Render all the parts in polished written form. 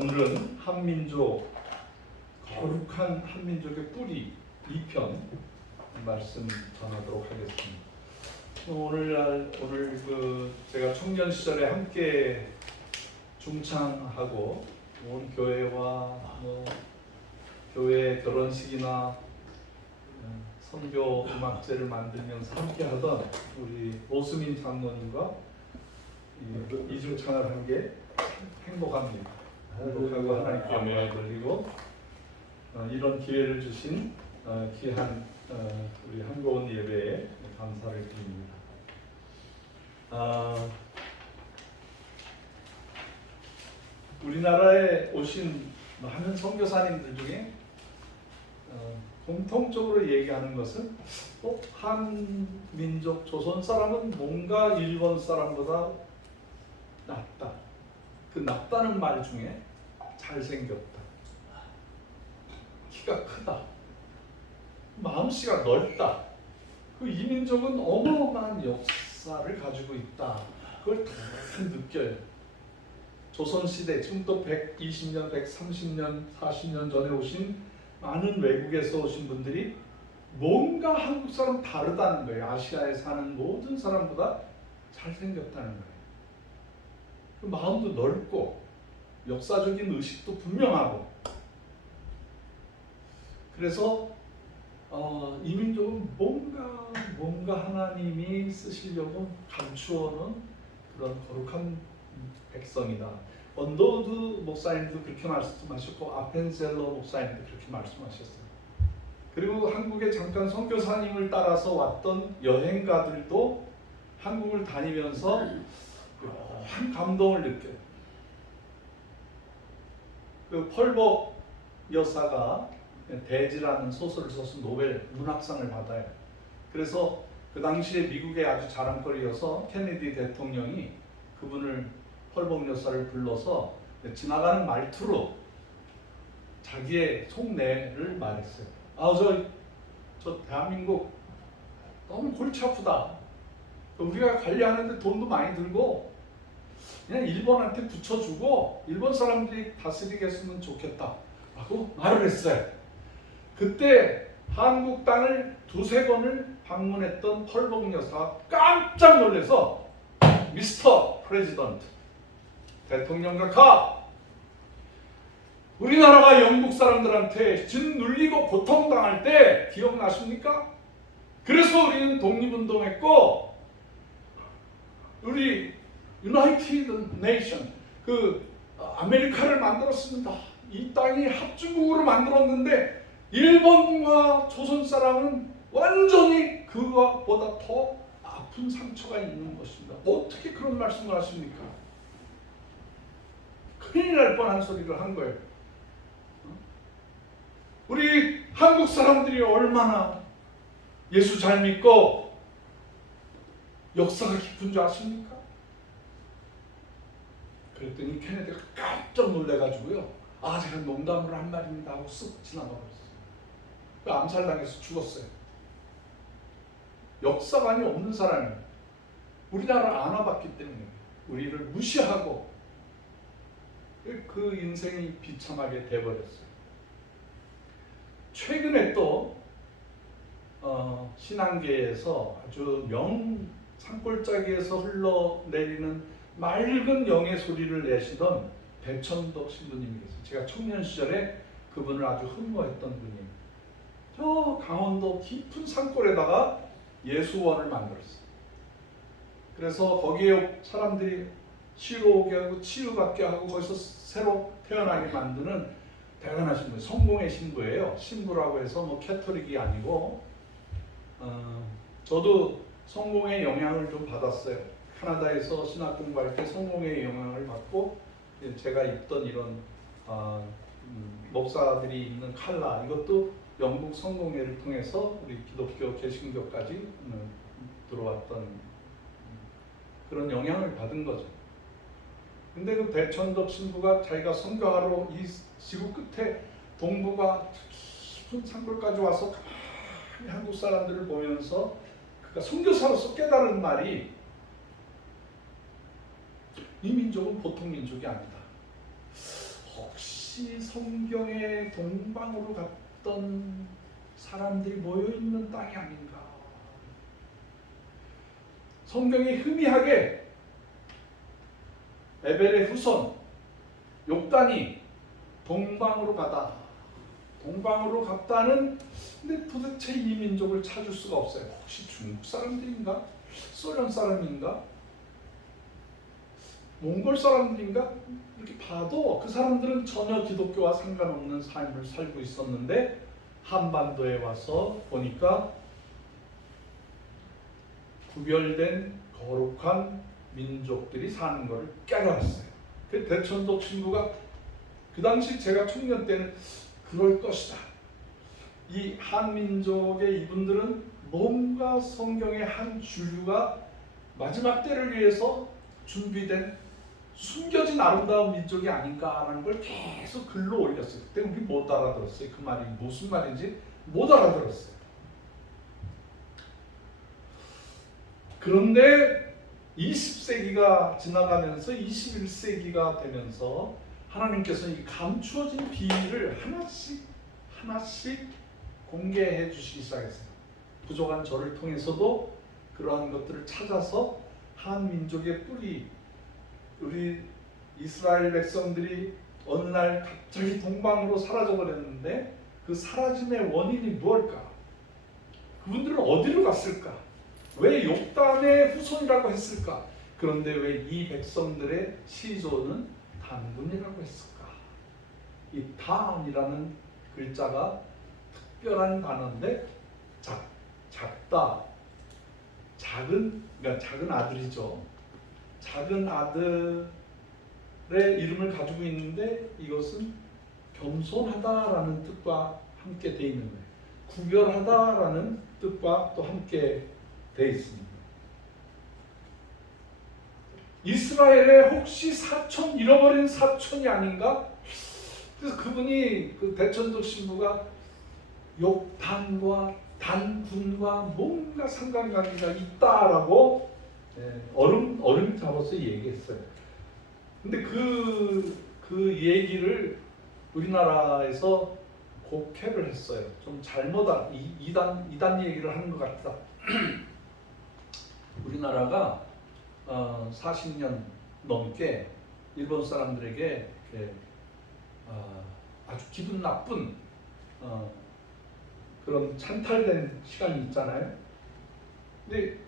오늘은 한민족, 거룩한 한민족의 뿌리 2편 말씀 전하도록 하겠습니다. 오늘 제가 청년 시절에 함께 중창하고 온 교회와 교회 결혼식이나 선교 음악제를 만들면서 함께하던 우리 오수민 장로님과 이중창을 한 게 행복합니다. 행복하고 하나님께 영광을 돌리고 이런 기회를 주신 귀한 우리 한고원 예배에 감사를 드립니다. 우리나라에 오신 많은 선교사님들 중에 공통적으로 얘기하는 것은 한민족 조선 사람은 뭔가 일본 사람보다 낫다. 그 낫다는 말 중에 잘생겼다, 키가 크다, 마음씨가 넓다, 그 이민족은 어마어마한 역사를 가지고 있다. 그걸 다 느껴요. 조선시대 지금부터 120년, 130년, 40년 전에 오신 많은 외국에서 오신 분들이 뭔가 한국 사람 다르다는 거예요. 아시아에 사는 모든 사람보다 잘생겼다는 거예요. 그 마음도 넓고 역사적인 의식도 분명하고, 그래서 이민족은 뭔가 하나님이 쓰시려고 감추어놓은 그런 거룩한 백성이다. 언더우드 목사님도 그렇게 말씀하셨고 아펜셀러 목사님도 그렇게 말씀하셨어요. 그리고 한국에 잠깐 선교사님을 따라서 왔던 여행가들도 한국을 다니면서 묘한 감동을 느껴요. 그 펄복 여사가 대지라는 소설을 써서 노벨 문학상을 받아요. 그래서 그 당시에 미국의 아주 자랑거리여서 케네디 대통령이 그분을, 펄복 여사를 불러서 지나가는 말투로 자기의 속내를 말했어요. 저 대한민국 너무 골치 아프다. 우리가 관리하는데 돈도 많이 들고 그냥 일본한테 붙여주고 일본 사람들이 다스리게 했으면 좋겠다 라고 말을 했어요. 그때 한국 땅을 두세 번을 방문했던 펄복 여사가 깜짝 놀라서 미스터 프레지던트, 대통령과 가! 우리나라가 영국 사람들한테 짓눌리고 고통당할 때 기억나십니까? 그래서 우리는 독립운동했고 우리 유나이티드 네이션, 아메리카를 만들었습니다. 이 땅이 합중국으로 만들었는데 일본과 조선 사람은 완전히 그거보다 더 아픈 상처가 있는 것입니다. 어떻게 그런 말씀을 하십니까? 큰일 날 뻔한 소리를 한 거예요. 우리 한국 사람들이 얼마나 예수 잘 믿고 역사가 깊은 줄 아십니까? 그랬더니 케네디가 깜짝 놀래가지고요. 제가 농담으로 한 말입니다 하고 쓱 지나가 버렸어요. 암살당해서 죽었어요. 역사관이 없는 사람이 우리나라를 안 와봤기 때문에 우리를 무시하고 그 인생이 비참하게 돼버렸어요. 최근에 또 신앙계에서 아주 산골짜기에서 흘러내리는 맑은 영의 소리를 내시던 배천덕 신부님이 계세요. 제가 청년 시절에 그분을 아주 흠모했던 분이에요. 저 강원도 깊은 산골에다가 예수원을 만들었어요. 그래서 거기에 사람들이 치료 오게 하고 치유받게 하고 거기서 새로 태어나게 만드는 대단하신 분, 성공의 신부예요. 신부라고 해서 캐토릭이 아니고, 저도 성공의 영향을 좀 받았어요. 캐나다에서 신학 공부할 때 성공의 영향을 받고 제가 입던 이런 목사들이 입는 칼라, 이것도 영국 성공회를 통해서 우리 기독교 개신교까지 들어왔던 그런 영향을 받은 거죠. 근데 그 배천덕 신부가 자기가 선교하러 이 지구 끝에 동부가 깊은 산골까지 와서 가만히 한국 사람들을 보면서 그가 선교사로서 깨달은 말이, 이 민족은 보통 민족이 아니다. 마치 성경의 동방으로 갔던 사람들이 모여있는 땅이 아닌가. 성경이 희미하게 에벨의 후손 욕단이 동방으로 가다, 동방으로 갔다는, 근데 도대체 이 민족을 찾을 수가 없어요. 혹시 중국 사람들인가? 소련 사람인가? 몽골 사람들인가? 이렇게 봐도 그 사람들은 전혀 기독교와 상관없는 삶을 살고 있었는데 한반도에 와서 보니까 구별된 거룩한 민족들이 사는 것을 깨달았어요. 그 대천독 신부가 그 당시 제가 청년 때는 그럴 것이다. 이 한민족의 이분들은 뭔가 성경의 한 주류가 마지막 때를 위해서 준비된 숨겨진 아름다운 민족이 아닌가라는 걸 계속 글로 올렸어요. 그때 우리 못 알아들었어요. 그 말이 무슨 말인지 못 알아들었어요. 그런데 20세기가 지나가면서 21세기가 되면서 하나님께서 이 감추어진 비밀을 하나씩 공개해 주시기 시작했어요. 부족한 저를 통해서도 그러한 것들을 찾아서 한 민족의 뿌리, 우리 이스라엘 백성들이 어느 날 갑자기 동방으로 사라져 버렸는데 그 사라짐의 원인이 무엇일까? 그분들은 어디로 갔을까? 왜 욕단의 후손이라고 했을까? 그런데 왜 이 백성들의 시조는 단군이라고 했을까? 이 단이라는 글자가 특별한 단어인데 작다, 그러니까 작은 아들이죠. 작은 아들의 이름을 가지고 있는데 이것은 겸손하다라는 뜻과 함께 돼 있는 거예요. 구별하다라는 뜻과 또 함께 돼 있습니다. 이스라엘의 혹시 사촌, 잃어버린 사촌이 아닌가? 그래서 그분이 그 대천독 신부가 욕단과 단군과 뭔가 상관관계가 있다라고 얼음 잡아서 얘기했어요. 근데 그 얘기를 우리나라에서 곡해를 했어요. 좀 잘못한 이단 얘기를 하는 것 같다. 우리나라가 40년 넘게 일본 사람들에게 아주 기분 나쁜 그런 찬탈된 시간이 있잖아요. 근데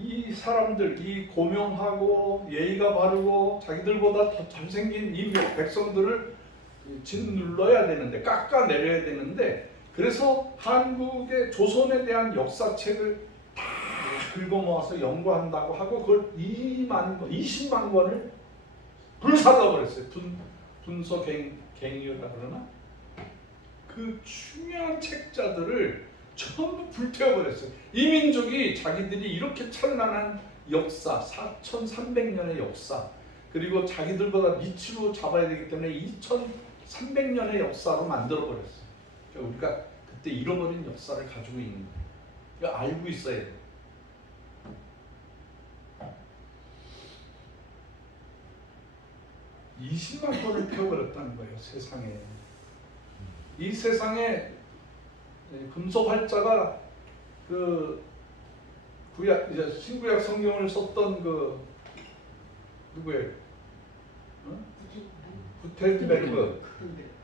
이 사람들, 이 고명하고 예의가 바르고 자기들보다 더 잘생긴 이 백성들을 짓눌러야 되는데, 깎아내려야 되는데, 그래서 한국의 조선에 대한 역사책을 다 긁어 모아서 연구한다고 하고 그걸 20만 권을 불사가 버렸어요. 분서갱유라 그러나? 그 중요한 책자들을 전부 불태워버렸어요. 이 민족이 자기들이 이렇게 찬란한 역사, 4300년의 역사, 그리고 자기들보다 밑으로 잡아야 되기 때문에 2300년의 역사로 만들어버렸어요. 그러니까 우리가 그때 잃어버린 역사를 가지고 있는 거예요. 이거 알고 있어야 돼요. (20만 권을) 태워버렸다는 거예요. 세상에. 이 세상에 금속 활자가 그 구약, 이제 신구약 성경을 썼던 그 누구예요?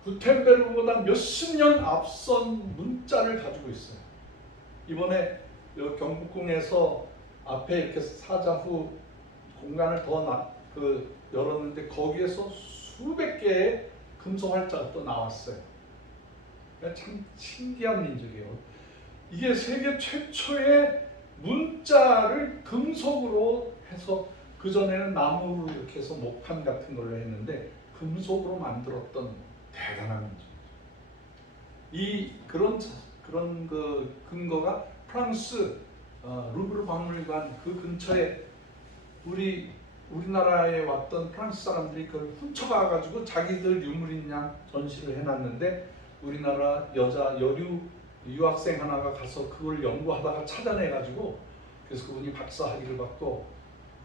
구텐베르그보다 몇십 년 앞선 문자를 가지고 있어요. 이번에 경복궁에서 앞에 이렇게 사자후 공간을 더 열었는데 거기에서 수백 개의 금속 활자가 또 나왔어요. 참 신기한 민족이에요. 이게 세계 최초의 문자를 금속으로 해서, 그전에는 나무로 이렇게 해서 목판 같은 걸로 했는데 금속으로 만들었던 대단한 민족이죠. 그런 그 근거가 프랑스 루브르 박물관 그 근처에 우리나라에 왔던 프랑스 사람들이 그걸 훔쳐가가지고 자기들 유물인 양 전시를 해놨는데, 우리나라 여자 여류 유학생 하나가 가서 그걸 연구하다가 찾아내가지고, 그래서 그분이 박사 학위를 받고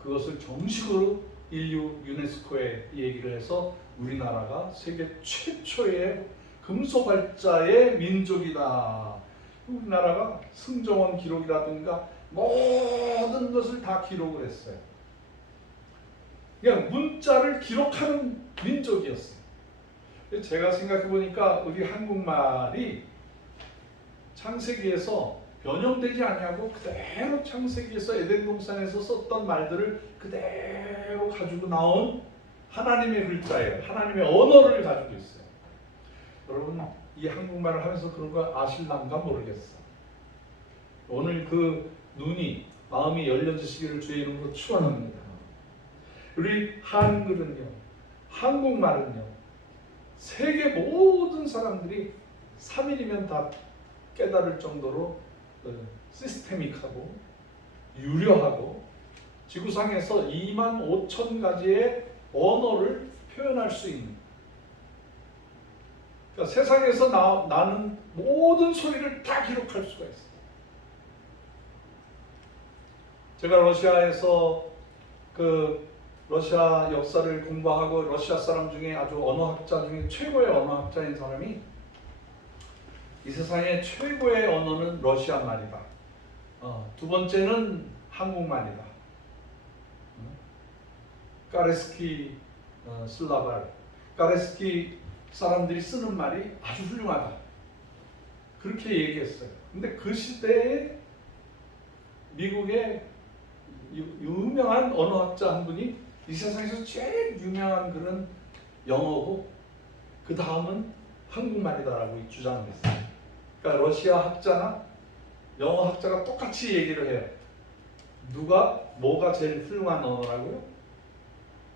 그것을 정식으로 인류 유네스코에 얘기를 해서 우리나라가 세계 최초의 금소발자의 민족이다. 우리나라가 승정원 기록이라든가 모든 것을 다 기록을 했어요. 그냥 문자를 기록하는 민족이었어요. 제가 생각해 보니까 우리 한국말이 창세기에서 변형되지 아니하고 그대로 창세기에서 에덴 동산에서 썼던 말들을 그대로 가지고 나온 하나님의 글자예요. 하나님의 언어를 가지고 있어요. 여러분 이 한국말을 하면서 그런 거 아실란가 모르겠어. 오늘 그 눈이 마음이 열려지시기를 주의 이름으로 축원합니다. 우리 한글은요, 한국말은요, 세계 모든 사람들이 3일이면 다 깨달을 정도로 시스테믹하고 유려하고 지구상에서 2만 5천 가지의 언어를 표현할 수 있는, 그러니까 세상에서 나는 모든 소리를 다 기록할 수가 있어요. 제가 러시아에서 러시아 역사를 공부하고 러시아 사람 중에 아주 언어학자 중에 최고의 언어학자인 사람이 이 세상의 최고의 언어는 러시아 말이다. 두 번째는 한국말이다. 까레스키 슬라발, 까레스키 사람들이 쓰는 말이 아주 훌륭하다. 그렇게 얘기했어요. 근데 그 시대에 미국의 유명한 언어학자 한 분이 이 세상에서 제일 유명한 글은 영어고 그 다음은 한국말이다라고 주장을 했어요. 그러니까 러시아 학자나 영어 학자가 똑같이 얘기를 해요. 뭐가 제일 훌륭한 언어라고요?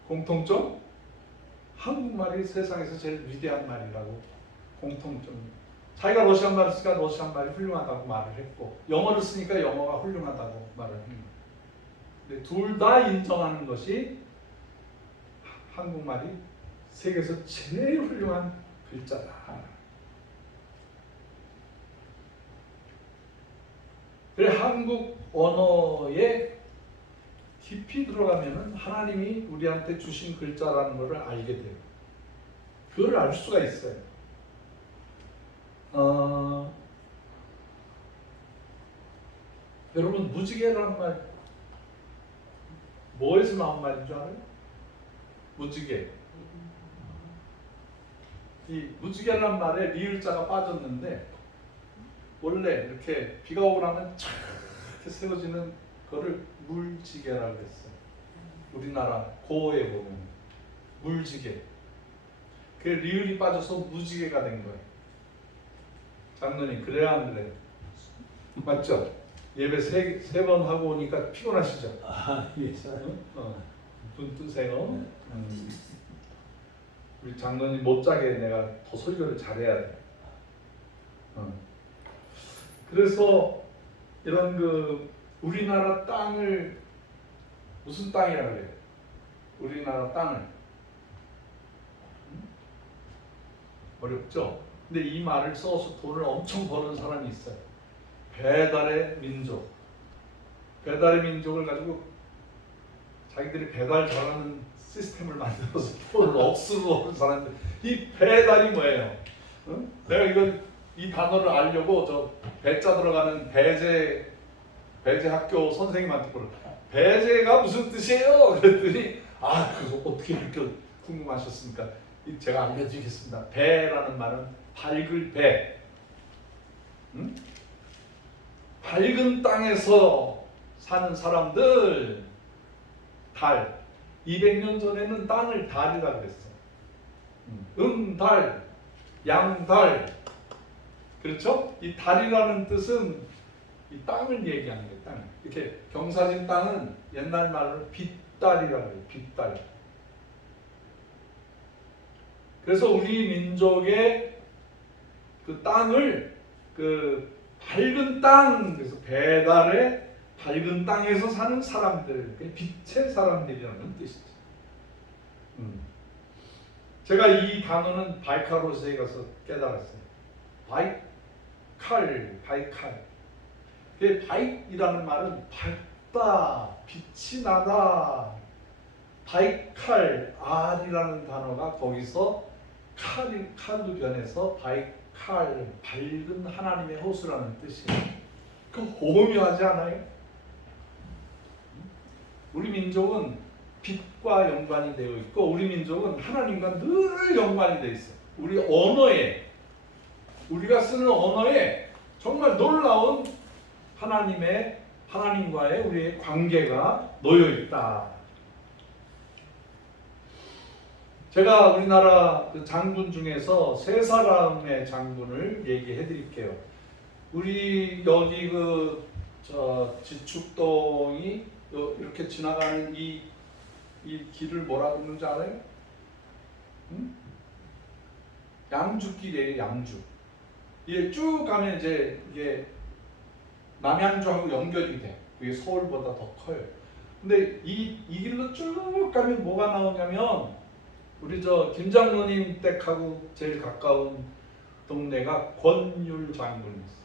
공통점? 한국말이 세상에서 제일 위대한 말이라고 공통점. 자기가 러시아 말을 쓰니까 러시아 말이 훌륭하다고 말을 했고 영어를 쓰니까 영어가 훌륭하다고 말을 합니다. 근데 둘 다 인정하는 것이 한국말이 세계에서 제일 훌륭한 글자다. 그래 한국 언어에 깊이 들어가면은 하나님이 우리한테 주신 글자라는 것을 알게 돼요. 그걸 알 수가 있어요. 여러분 무지개라는 말 뭐에서 나온 말인 줄 알아요? 무지개. 이 무지개라는 말에 리을자가 빠졌는데 원래 이렇게 비가 오고 나면 촤 이렇게 세워지는 거를 물지개라고 했어요. 우리나라 고어에 보면 물지개. 그 리을이 빠져서 무지개가 된 거예요. 장로님 그래야 안 그래요? 맞죠? 예배 세 번 하고 오니까 피곤하시죠? 예. 눈 뜨세요. 우리 장로님 못 자게 내가 더 설교를 잘해야 돼. 그래서 이런 우리나라 땅을 무슨 땅이라 그래요? 우리나라 땅을 어렵죠? 근데 이 말을 써서 돈을 엄청 버는 사람이 있어요. 배달의 민족. 배달의 민족을 가지고 자기들이 배달 잘하는 시스템을 만들어서 돈을 억수로 버는 사람들. 이 배달이 뭐예요? 내가 이 단어를 알려고 저 배자 들어가는 배제 학교 선생님한테 물어. 배제가 무슨 뜻이에요? 그랬더니 그거 어떻게 이렇게 궁금하셨습니까? 제가 알려드리겠습니다. 배라는 말은 밝을 배. 밝은 땅에서 사는 사람들. 달. 200년 전에는 땅을 달이라 그랬어. 달, 양달. 그렇죠? 이 달이라는 뜻은 이 땅을 얘기하는 거예요. 땅. 이렇게 경사진 땅은 옛날 말로 빗달이라고 해요. 빗달. 그래서 우리 민족의 그 땅을 밝은 땅, 그래서 배달의 밝은 땅에서 사는 사람들, 빛의 사람들이라는 뜻이죠. 제가 이 단어는 바이카로스에 가서 깨달았어요. 바이칼. 바이이라는 말은 밝다, 빛이 나다. 바이칼 R이라는 단어가 거기서 칼로 변해서 바이칼 밝은 하나님의 호수라는 뜻이에요. 그 오묘하지 않아요? 우리 민족은 빛과 연관이 되어 있고 우리 민족은 하나님과 늘 연관이 되어 있어요. 우리 언어에 우리가 쓰는 언어에 정말 놀라운 하나님과의 우리의 관계가 놓여 있다. 제가 우리나라 장군 중에서 세 사람의 장군을 얘기해 드릴게요. 우리 여기 지축동이 이렇게 지나가는 이 길을 뭐라 그러는지 알아요? 응? 양주길이에요. 양주. 이게 쭉 가면 이게 남양주하고 연결이 돼. 그게 서울보다 더 커요. 근데 이 길로 쭉 가면 뭐가 나오냐면 우리 김장로님 댁하고 제일 가까운 동네가 권율 장군이 있어요.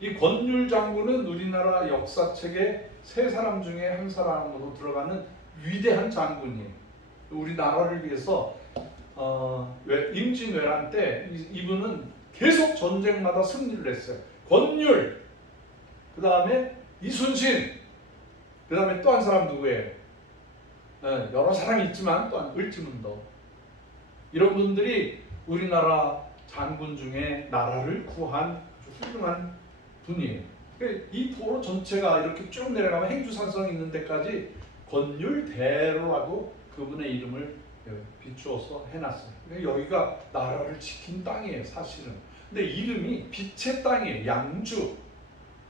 이 권율 장군은 우리나라 역사책에 세 사람 중에 한 사람으로 들어가는 위대한 장군이에요. 우리나라를 위해서 임진왜란 때 이분은 계속 전쟁마다 승리를 했어요. 권율, 그 다음에 이순신, 그 다음에 또 한 사람 누구예요? 여러 사람이 있지만 또 한 을지문덕. 이런 분들이 우리나라 장군 중에 나라를 구한 훌륭한 분이에요. 이 도로 전체가 이렇게 쭉 내려가면 행주산성 있는 데까지 권율대로라고 그분의 이름을 비추어서 해놨어요. 여기가 나라를 지킨 땅이에요, 사실은. 근데 이름이 빛의 땅이에요. 양주,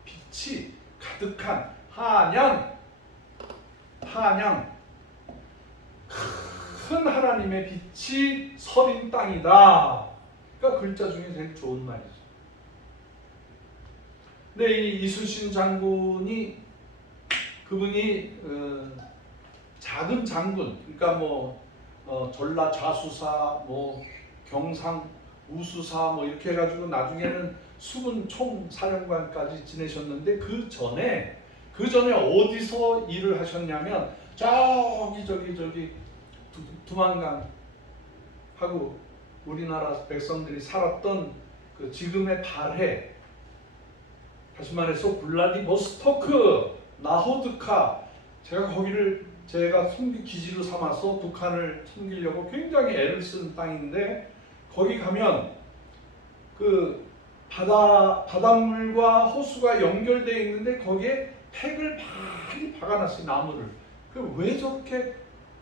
빛이 가득한 한양, 큰 하나님의 빛이 서린 땅이다. 그러니까 글자 중에 제일 좋은 말이죠. 근데 이 이순신 장군이 그분이 작은 장군, 그러니까 전라 좌수사, 경상 우수사 이렇게 해가지고 나중에는 수군 총사령관까지 지내셨는데 그 전에 어디서 일을 하셨냐면 저기 두만강 하고 우리나라 백성들이 살았던 그 지금의 발해, 다시 말해서 블라디보스토크, 나호드카, 제가 송기 기지로 삼아서 북한을 섬기려고 굉장히 애를 쓴 땅인데 거기 가면 그 바닷물과 호수가 연결되어 있는데 거기에 팩을 많이 박아놨어요. 나무를. 왜 저렇게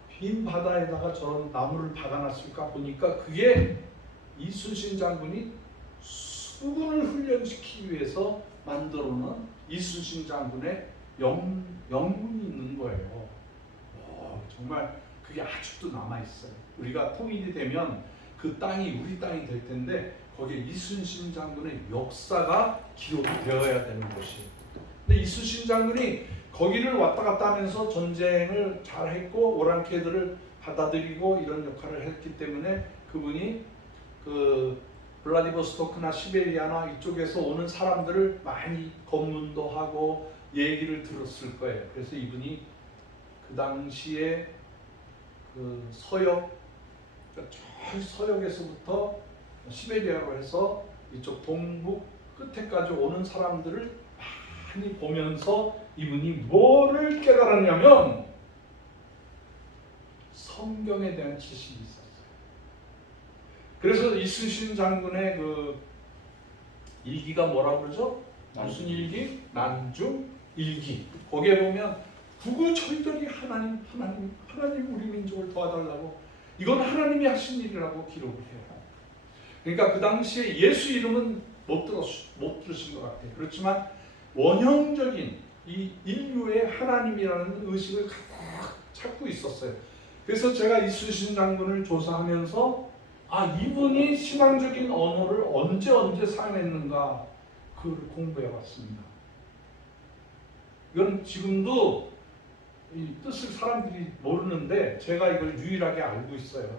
빈 바다에다가 저런 나무를 박아놨을까 보니까 그게 이순신 장군이 수군을 훈련시키기 위해서 만들어놓은 이순신 장군의 영문이 있는 거예요. 정말 그게 아직도 남아있어요. 우리가 통일이 되면 그 땅이 우리 땅이 될 텐데 거기에 이순신 장군의 역사가 기록이 되어야 되는 것이에요. 근데 이순신 장군이 거기를 왔다 갔다 하면서 전쟁을 잘 했고 오랑캐들을 받아들이고 이런 역할을 했기 때문에 그분이 그 블라디보스토크나 시베리아나 이쪽에서 오는 사람들을 많이 검문도 하고 얘기를 들었을 거예요. 그래서 이분이 그 당시에 그 서역, 그러니까 저 서역에서부터 시베리아로 해서 이쪽 동북 끝에까지 오는 사람들을 많이 보면서 이분이 뭐를 깨달았냐면 성경에 대한 지식이 있었어요. 그래서 이순신 장군의 그 일기가 뭐라고 그러죠? 무슨 일기? 난중 일기. 거기에 보면 구구절절히 하나님 우리 민족을 도와달라고, 이건 하나님이 하신 일이라고 기록을 해요. 그러니까 그 당시에 예수 이름은 못 들으신 것 같아요. 그렇지만 원형적인 이 인류의 하나님이라는 의식을 가득 찾고 있었어요. 그래서 제가 이순신 장군을 조사하면서 이분이 신앙적인 언어를 언제 사용했는가 그걸 공부해 왔습니다. 이건 지금도 이 뜻을 사람들이 모르는데 제가 이걸 유일하게 알고 있어요.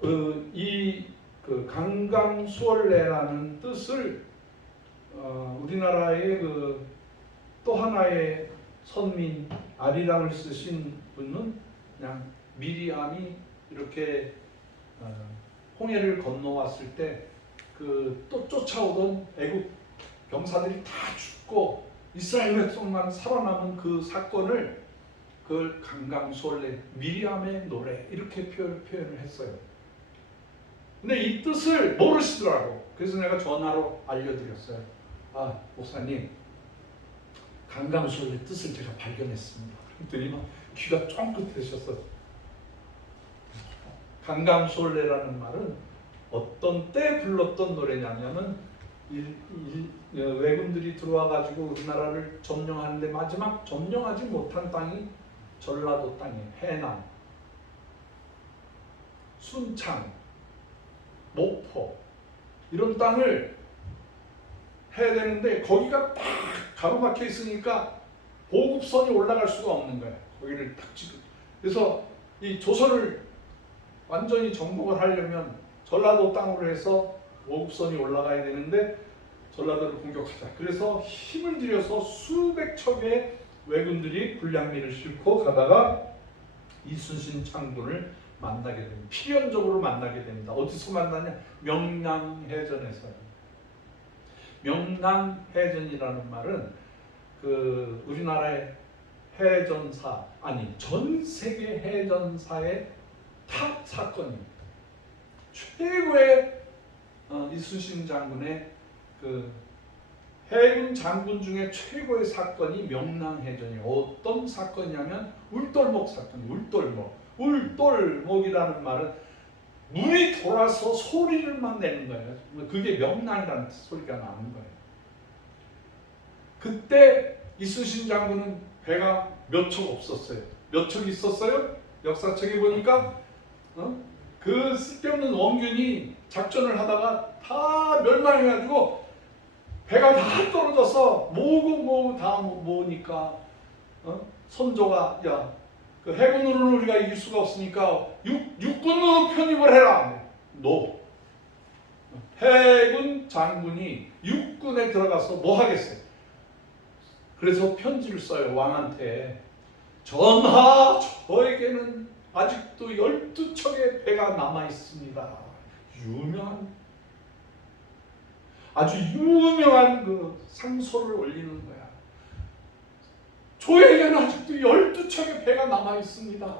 그 강강수월래라는 뜻을 우리나라의 또 하나의 선민 아리랑을 쓰신 분은 그냥 미리암이 이렇게 홍해를 건너왔을 때 그 또 쫓아오던 애국 병사들이 다 죽고 이스라엘 백성만 살아남은 그 사건을 그걸 강강수월래 미리암의 노래 이렇게 표현을 했어요. 근데 이 뜻을 모르시더라고. 그래서 내가 전화로 알려드렸어요. 아, 목사님, 강강수월래 뜻을 제가 발견했습니다. 그랬더니 막 귀가 쫑긋하셨어요. 강강수월래라는 말은 어떤 때 불렀던 노래냐면은 왜군들이 들어와가지고 우리나라를 점령하는데 마지막 점령하지 못한 땅이 전라도 땅이에요. 해남, 순창, 목포 이런 땅을 해야 되는데 거기가 딱 가로막혀 있으니까 보급선이 올라갈 수가 없는 거예요. 거기를 딱 지금. 그래서 이 조선을 완전히 정복을 하려면 전라도 땅으로 해서 보급선이 올라가야 되는데 전라도를 공격하자. 그래서 힘을 들여서 수백 척의 왜군들이 불량미를 싣고 가다가 이순신 장군을 만나게 됩니다. 필연적으로 만나게 됩니다. 어디서 만나냐? 명량해전에서요. 명량해전이라는 말은 그 우리나라의 해전사 아니 전 세계 해전사의 탑 사건입니다. 최고의 이순신 장군의 그 해군 장군 중에 최고의 사건이 명량해전이에요. 어떤 사건이냐면 울돌목 사건. 울돌목이라는 말은 물이 돌아서 소리를 막 내는 거예요. 그게 명량이라는 소리가 나는 거예요. 그때 이순신 장군은 배가 몇 척 없었어요. 몇 척 있었어요? 역사책에 보니까 그 쓸데없는 원균이 작전을 하다가 다 멸망해가지고 배가 다 떨어져서 모으고 다 모으니까 선조가 야, 그 해군으로는 우리가 이길 수가 없으니까 육군으로 편입을 해라. 노. 해군 장군이 육군에 들어가서 뭐 하겠어요? 그래서 편지를 써요. 왕한테. 전하, 저에게는 아직도 12척의 배가 남아 있습니다. 아주 유명한 그 상소를 올리는 거야. 저에게는 아직도 12척의 배가 남아 있습니다.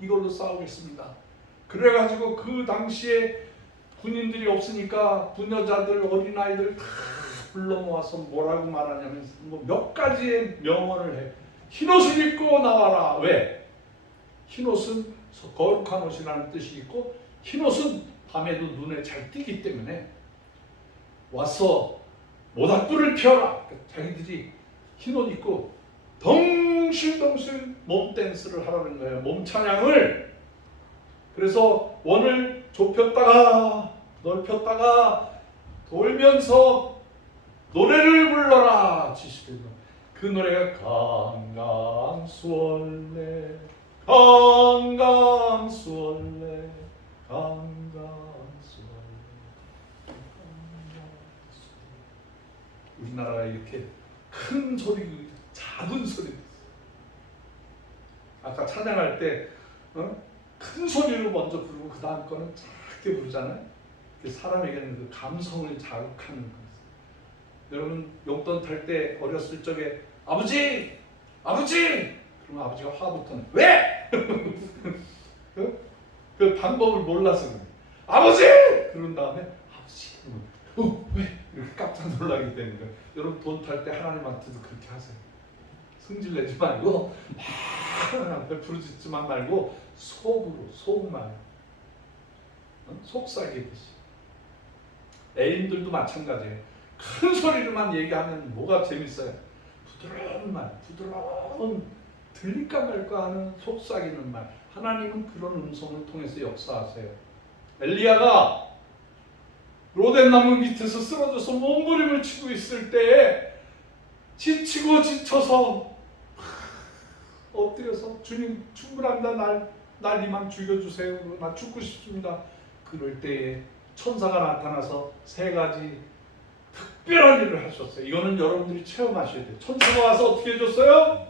이걸로 싸우겠습니다. 그래가지고 그 당시에 군인들이 없으니까 부녀자들, 어린아이들 다 불러 모아서 뭐라고 말하냐면 몇 가지의 명언을 해. 흰옷을 입고 나와라. 왜? 흰옷은 거룩한 옷이라는 뜻이 있고 흰옷은 밤에도 눈에 잘 띄기 때문에 와서 모닥불을 피워라. 자기들이 흰옷 입고 덩실덩실 몸 댄스를 하라는 거예요. 몸 찬양을. 그래서 원을 좁혔다가 넓혔다가 돌면서 노래를 불러라. 그 노래가 강강수월래 강강수월래 강강수월래. 우리나라가 이렇게 큰 소리, 작은 소리. 아까 찬양할 때 큰 소리로 먼저 부르고 그 다음 거는 작게 부르잖아요. 사람에게는 그 감성을 자극하는 거예요. 여러분 용돈 탈 때 어렸을 적에 아버지! 아버지! 그러면 아버지가 화부터는 왜? 그 방법을 몰라서 그래. 아버지! 그런 다음에 아버지! 왜? 이렇게 깜짝 놀라게 되는 거예요. 여러분 돈 탈 때 하나님한테도 그렇게 하세요. 승질내지 말고 막 부르짖지만 말고 속으로 속말 속삭이듯이. 애인들도 마찬가지예요. 큰 소리로만 얘기하면 뭐가 재밌어요? 부드러운 말, 부드러운 들릴까 말까 하는 속삭이는 말. 하나님은 그런 음성을 통해서 역사하세요. 엘리야가 로뎀나무 밑에서 쓰러져서 몸부림을 치고 있을 때에 지치고 지쳐서 엎드려서 주님 충분합니다. 날 이만 죽여주세요. 나 죽고 싶습니다. 그럴 때에 천사가 나타나서 세 가지 특별한 일을 하셨어요. 이거는 여러분들이 체험하셔야 돼요. 천사가 와서 어떻게 해줬어요?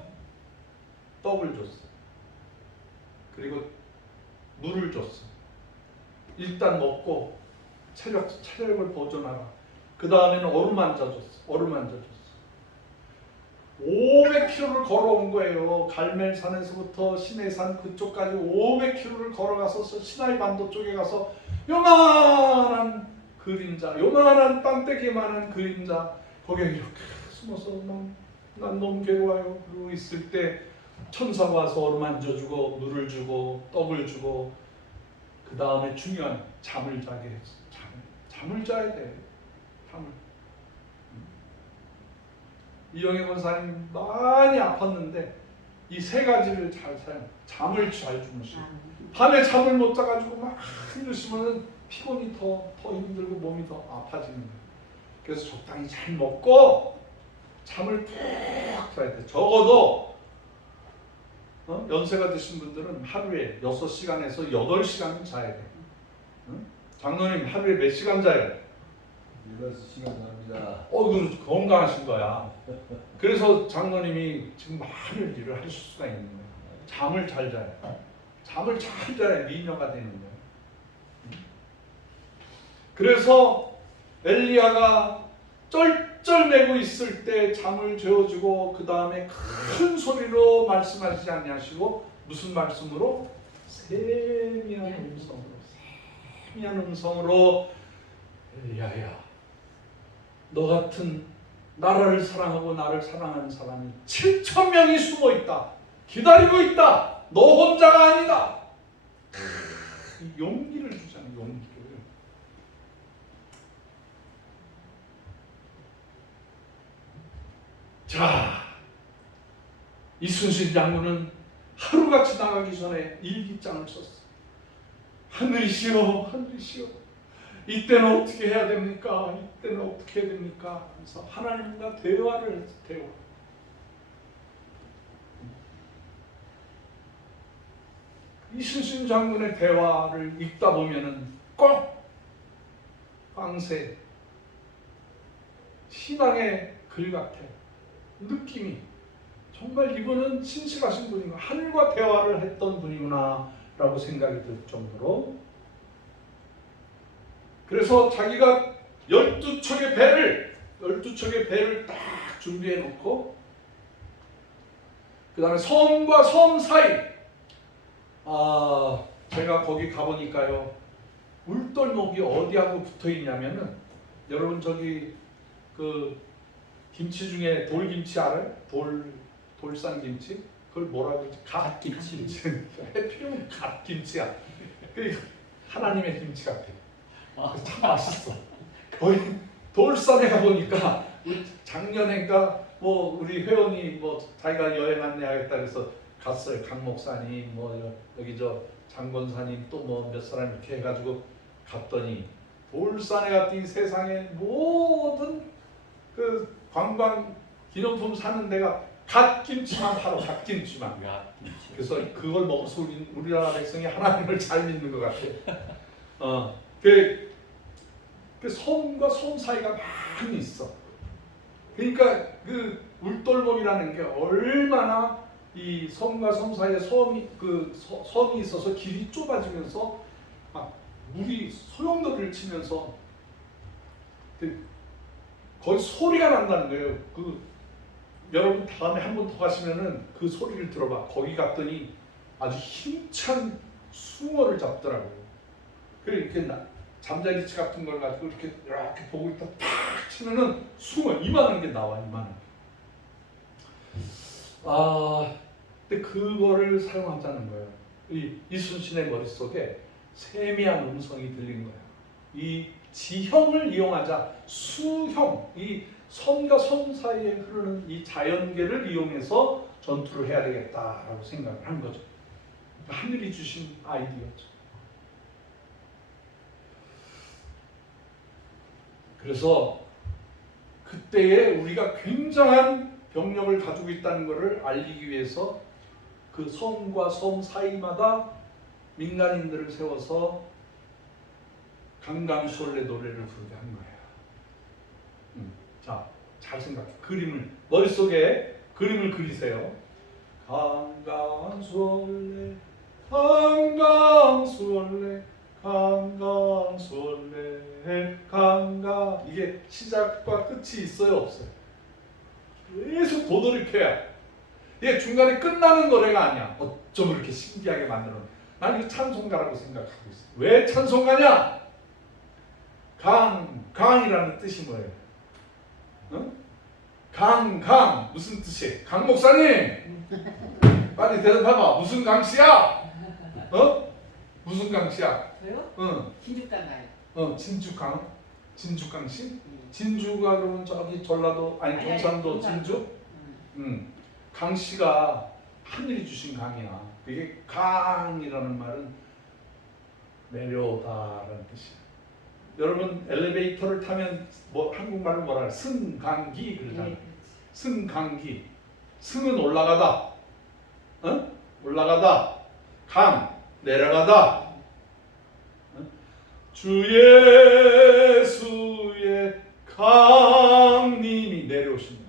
떡을 줬어요. 그리고 물을 줬어요. 일단 먹고 체력을 보존하라. 그 다음에는 어루만져 줬어. 500km를 걸어온 거예요. 갈멜산에서부터 시내산 그쪽까지 500km를 걸어가서 시나이 반도 쪽에 가서 요만한 그림자, 요만한 땅떼기만한 그림자, 거기에 이렇게 숨어서 난 너무 괴로워요. 그러고 있을 때 천사가 와서 어루만져주고 물을 주고 떡을 주고, 그 다음에 중요한 잠을 자게 했어. 잠을 자야 돼. 잠을. 이영애 권사님 많이 아팠는데 이 세 가지를 잘 사용. 잠을 잘 주무시고, 밤에 잠을 못 자가지고 막 이러시면 피곤이 더 힘들고 몸이 더 아파지는 거예요. 그래서 적당히 잘 먹고 잠을 푹 자야 돼. 적어도 연세가 드신 분들은 하루에 6시간에서 8시간은 자야 돼. 장로님 하루에 몇 시간 자요? 6시간 잡니다. 그럼 건강하신 거야. 그래서 장로님이 지금 많은 일을 하실 수가 있는 거예요. 잠을 잘 자요. 잠을 잘 자야 미녀가 되는 거예요. 그래서 엘리야가 쩔쩔매고 있을 때 잠을 재워주고, 그 다음에 큰 소리로 말씀하시지 아니하시고 무슨 말씀으로? 세미한 음성으로 엘리야야, 너 같은 나라를 사랑하고 나를 사랑하는 사람이 7,000명이 숨어 있다. 기다리고 있다. 너 혼자가 아니다. 용기를 주잖아요. 용기를. 자, 이순신 장군은 하루같이 나가기 전에 일기장을 썼어. 하늘이시여, 하늘이시여, 이때는 어떻게 해야 됩니까? 이때는 어떻게 해야 됩니까? 그래서 하나님과 대화를 했어. 대화. 이순신 장군의 대화를 읽다 보면은 꼭 황새 신앙의 글 같아. 느낌이 정말 이분은 신실하신 분이구나, 하늘과 대화를 했던 분이구나 라고 생각이 들 정도로. 그래서 자기가 12척의 배를 딱 준비해 놓고, 그 다음에 섬과 섬 사이, 제가 거기 가보니까요, 울돌목이 어디하고 붙어 있냐면은, 여러분 저기 그 김치 중에 돌김치 알아요? 돌산 김치? 그걸 뭐라고 그러지? 갓김치. 해피면 갓김치야. 그 하나님의 김치 같아. 참 맛있어. 거기 돌산에 가보니까 작년엔가 우리 회원이 자기가 여행 안내하겠다 그래서 갔어요. 강 목사님, 여기 저 장권사님 또 몇 사람 이렇게 해가지고 갔더니, 돌산에 갔더니 세상에 모든 그 관광 기념품 사는 데가 갓김치만 팔아. 갓김치만. 그래서 그걸 먹어서 우리나라 백성이 하나님을 잘 믿는 것 같아. 그 섬과 섬 사이가 많이 있어. 그러니까 그 울돌목이라는 게 얼마나 이 섬과 섬 사이에 섬이 있어서 길이 좁아지면서 물이 소용돌이를 치면서 거의 소리가 난다는 거예요. 여러분 다음에 한 번 더 가시면은 그 소리를 들어봐. 거기 갔더니 아주 힘찬 숭어를 잡더라고요. 이렇게 잠자리치 같은 걸 가지고 이렇게 보고 있다 탁 치면은 숭어 이만한 게 나와. 이만한 게. 근데 그거를 사용하자는 거예요. 이순신의 머릿속에 세미한 음성이 들린 거예요. 이 지형을 이용하자. 수형, 이 섬과 섬 사이에 흐르는 이 자연계를 이용해서 전투를 해야 되겠다라고 생각을 한 거죠. 하늘이 주신 아이디어죠. 그래서 그때에 우리가 굉장한 병력을 가지고 있다는 것을 알리기 위해서 그 섬과 섬 사이마다 민간인들을 세워서 강강술래 노래를 부르게 한 거예요. 자, 잘 생각해. 그림을 머릿속에 그림을 그리세요. 강강수월래 강강수월래 강강수월래 강강. 이게 시작과 끝이 있어요, 없어요? 계속 도돌이표야. 이게 중간에 끝나는 노래가 아니야. 어쩜 이렇게 신기하게 만들어. 난 이거 찬송가라고 생각하고 있어. 왜 찬송가냐? 강이라는 뜻이 뭐예요? 어? 강 무슨 뜻이에요? 강 목사님 빨리 대답해봐. 무슨 강씨야? 어? 무슨 강씨야? 저요? 응. 진주가나요? 진주강씨? 진주가 그러면 저기 전라도 아니 경상도 경상도. 진주? 강씨가 하늘이 주신 강이야. 이게 강이라는 말은 내려오다라는 뜻이야. 여러분 엘리베이터를 타면 뭐 한국말로 뭐라 해? 승강기 그러잖아. 네. 승강기. 승은 올라가다. 어? 올라가다. 강 내려가다. 어? 주 예수의 강님이 내려오시는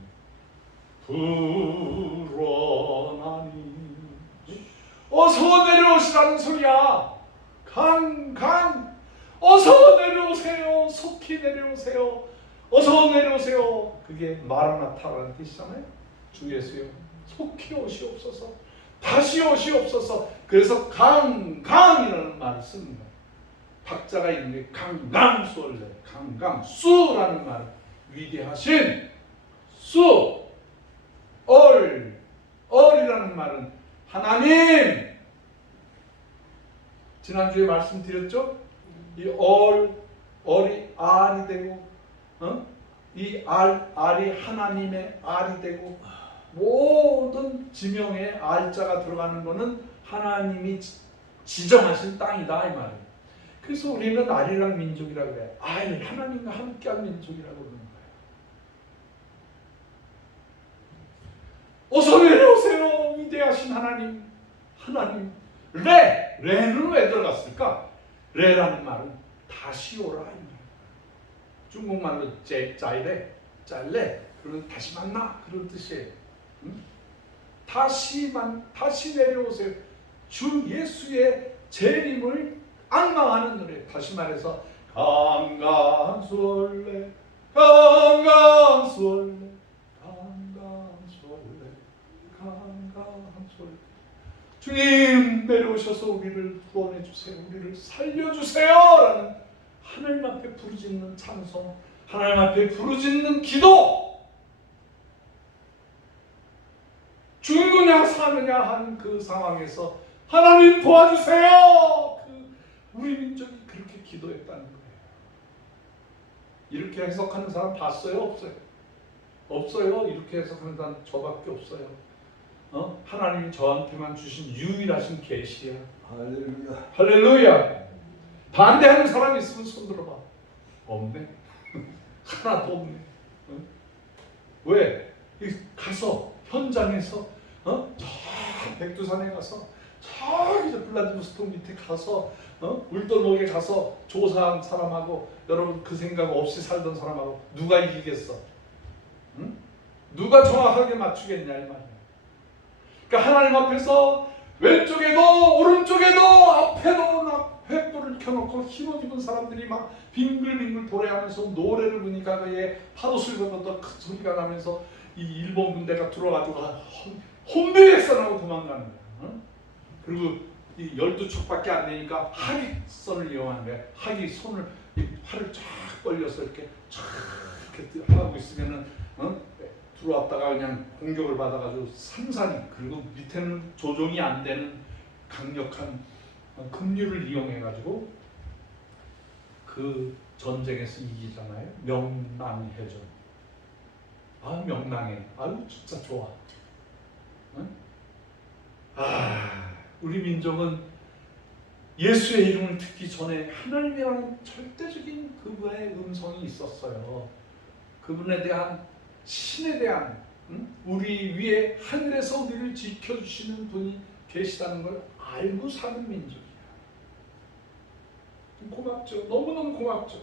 불어나니 어서 내려오시라는 소리야. 강 어서 내려오세요. 속히 내려오세요. 어서 내려오세요. 그게 마라나타라는 뜻이잖아요. 주 예수여 속히 오시옵소서. 다시 오시옵소서. 그래서 강이라는 말을 쓰는 거예요. 박자가 있는 게 강강수월래. 강강수라는 말. 위대하신 수. 얼이라는 말은 하나님. 지난주에 말씀드렸죠? 이 얼이 알이 되고, 이 알이 하나님의 알이 되고, 모든 지명에 알자가 들어가는 것은 하나님이 지정하신 땅이다 이 말이에요. 그래서 우리는 알이란 민족이라고 해요. 하나님과 함께한 민족이라고 그러는 거예요. 어서 내려오세요. 위대하신 하나님. 레는 왜 들어갔을까? 레라는 말은 다시 오라 이 말이에요. 중국말로 짜이레 그러면 다시 만나 그런 뜻이에요. 다시 내려오세요. 주 예수의 재림을 앙망하는 노래. 다시 말해서 강강수월래 주님 내려오셔서 우리를 구원해 주세요. 우리를 살려 주세요라는 하나님 앞에 부르짖는 찬송, 하나님 앞에 부르짖는 기도. 죽느냐 사느냐 한 그 상황에서 하나님 도와주세요. 우리 민족이 그렇게 기도했다는 거예요. 이렇게 해석하는 사람 봤어요? 없어요? 없어요. 이렇게 해석하는 사람 저밖에 없어요. 하나님이 저한테만 주신 유일하신 계시야. 할렐루야. 할렐루야. 반대하는 사람이 있으면 손 들어봐. 없네. 하나도 없네. 왜? 가서 현장에서 저 백두산에 가서 저기 블라디보스토크 밑에 가서 울돌목에 가서 조사한 사람하고 여러분 그 생각 없이 살던 사람하고 누가 이기겠어? 응? 누가 정확하게 맞추겠냐 이 말이야. 그러니까 하나님 앞에서 왼쪽에도 오른쪽에도 앞에도 막 횃불을 켜놓고 흰옷 입은 사람들이 막 빙글빙글 도래하면서 노래를 부니까 그의 파도소리보다 큰 소리가 나면서 이 일본 군대가 들어가지고 혼비백산하고 도망가는 거야. 그리고 이 12척밖에 안 되니까 하깃선을 이용하는 거야. 하깃 손을 팔을 쫙 벌려서 이렇게 쫙 이렇게 하고 있으면은 들어왔다가 그냥 공격을 받아가지고 산산이 그리고 밑에는 조종이 안 되는 강력한 급류를 이용해가지고 그 전쟁에서 이기잖아요. 명랑해전. 명랑해. 아유 진짜 좋아. 응? 우리 민족은 예수의 이름을 듣기 전에 하나님이라는 절대적인 그분의 음성이 있었어요. 그분에 대한 신에 대한 우리 위에 하늘에서 우리를 지켜주시는 분이 계시다는 걸 알고 사는 민족이야. 고맙죠. 너무너무 고맙죠.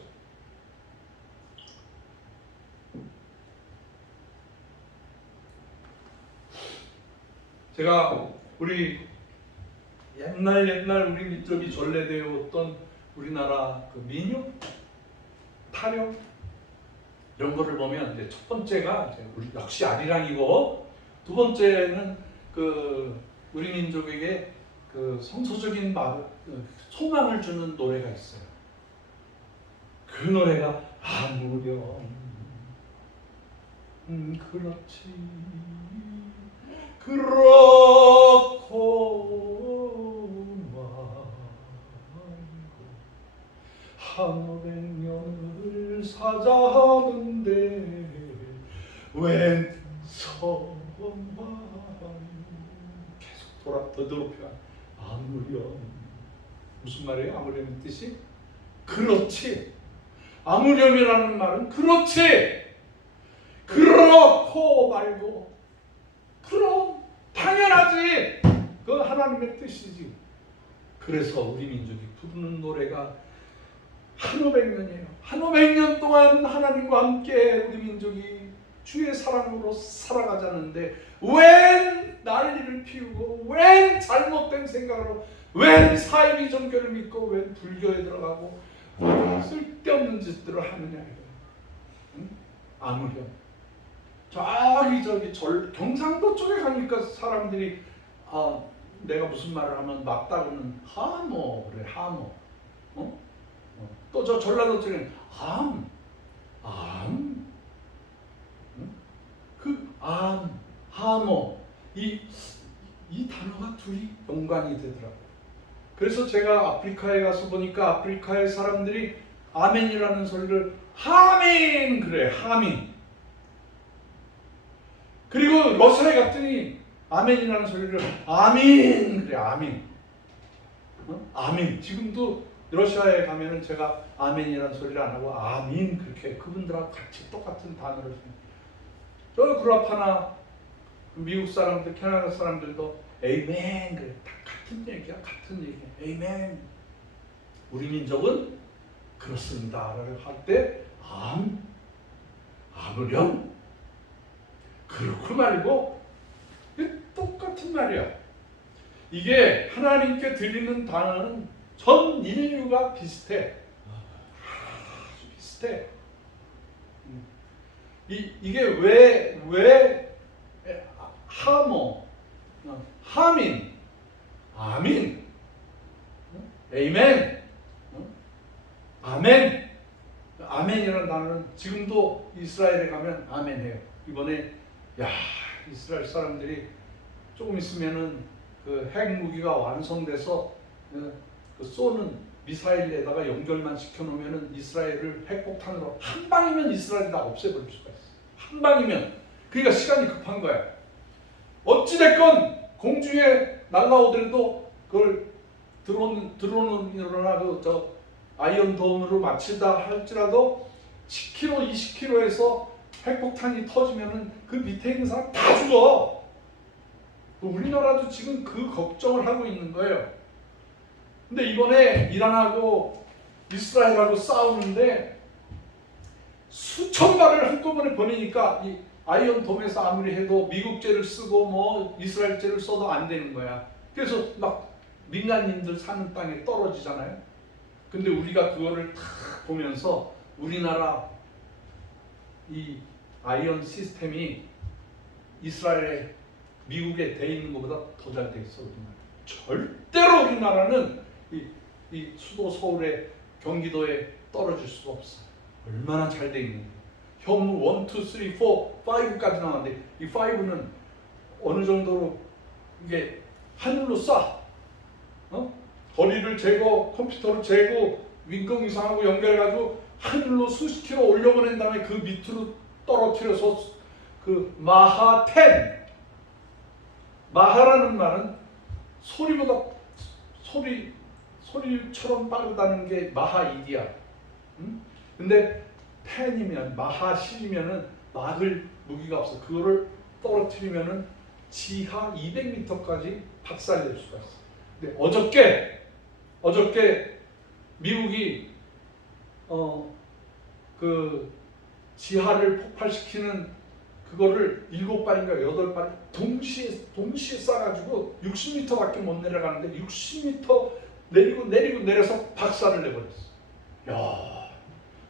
제가 우리 옛날 우리 민족이 전래되었던 우리나라 그 민요, 타령 이런 거를 보면 이제 첫 번째가 이제 우리 역시 아리랑이고, 두 번째는 그 우리 민족에게 그 성서적인 소망을 주는 노래가 있어요. 그 노래가 아무렴 그렇지 그렇고 말고 1500년을 사자하는데 웬 서만 계속 되돌아펴 아무렴. 무슨 말이에요? 아무렴의 뜻이? 그렇지. 아무렴이라는 말은 그렇지. 그렇고 말고 그럼 당연하지. 그 하나님의 뜻이지. 그래서 우리 민족이 부르는 노래가 1500년이에요. 1500년 동안 하나님과 함께 우리 민족이 주의 사랑으로 살아가자는데 웬 난리를 피우고 웬 잘못된 생각으로 웬 사이비 종교를 믿고 웬 불교에 들어가고 쓸데없는 짓들을 하느냐 이거예요. 응? 아무렴. 저기 경상도 쪽에 가니까 사람들이 내가 무슨 말을 하면 맞다고는 하모 그래 하모. 또 저 전라도 쪽에는 하모 이 단어가 둘이 연관이 되더라고요. 그래서 제가 아프리카에 가서 보니까 아프리카의 사람들이 아멘이라는 소리를 하민 그래 하민. 그리고 러시아에 갔더니 아멘이라는 소리를 아민 그래 아민. 아민. 지금도 러시아에 가면은 제가 아멘이라는 소리를 안 하고 아민 그렇게 그분들하고 같이 똑같은 단어를 써요. 저 그라파나 미국 사람들, 캐나다 사람들도 에이멘 그래 다 같은 얘기야, 같은 얘기야. 에이멘. 우리 민족은 그렇습니다라고 할 때 아무렴 그렇고 말고 똑같은 말이야. 이게 하나님께 드리는 단어는 전 인류가 비슷해. 아주 비슷해. 이게 왜 하모, 하민, 아민, 에이멘, 아멘. 아멘이라는 단어는 지금도 이스라엘에 가면 아멘해요. 이번에 이스라엘 사람들이 조금 있으면은 그 핵무기가 완성돼서 그 쏘는 미사일에다가 연결만 시켜놓으면은 이스라엘을 핵폭탄으로 한 방이면 이스라엘 다 없애버릴 수가 있어. 한 방이면. 그러니까 시간이 급한 거야. 어찌됐건 공중에 날라오더라도 그걸 드론이나 저 아이언돔으로 맞히다 할지라도 10km, 20km에서 핵폭탄이 터지면은 그 밑에 있는 사람 다 죽어. 우리나라도 지금 그 걱정을 하고 있는 거예요. 근데 이번에 이란하고 이스라엘하고 싸우는데 수천 발을 한꺼번에 보내니까 이 아이언돔에서 아무리 해도 미국제를 쓰고 뭐 이스라엘제를 써도 안 되는 거야. 그래서 막 민간인들 사는 땅에 떨어지잖아요. 근데 우리가 그거를 다 보면서 우리나라 이 아이언 시스템이 이스라엘에 미국에 돼 있는 것보다 더 잘 돼 있어. 우리나라. 절대로 우리나라는 이 수도 서울에 경기도에 떨어질 수가 없어. 얼마나 잘 돼 있는데. 현무 1, 2, 3, 4, 5까지 나왔는데 이 5는 어느 정도로 이게 하늘로 쏴. 거리를 재고 컴퓨터를 재고 윙공위성하고 연결해가지고 하늘로 수십 킬로 올려보낸 다음에 그 밑으로 떨어뜨려서 그 마하 10. 마하라는 말은 소리보다 소리처럼 빠르다는 게 마하 1이야. 근데 10이면 마하 10이면은 막을 무기가 없어. 그거를 떨어뜨리면은 지하 200m까지 박살낼 수가 있어. 근데 어저께 미국이 그 지하를 폭발시키는 그 그거를 7발인가 8발 동시에 싸가지고 60m밖에 못 내려가는데 60m 내려서 박살을 내버렸어. 야,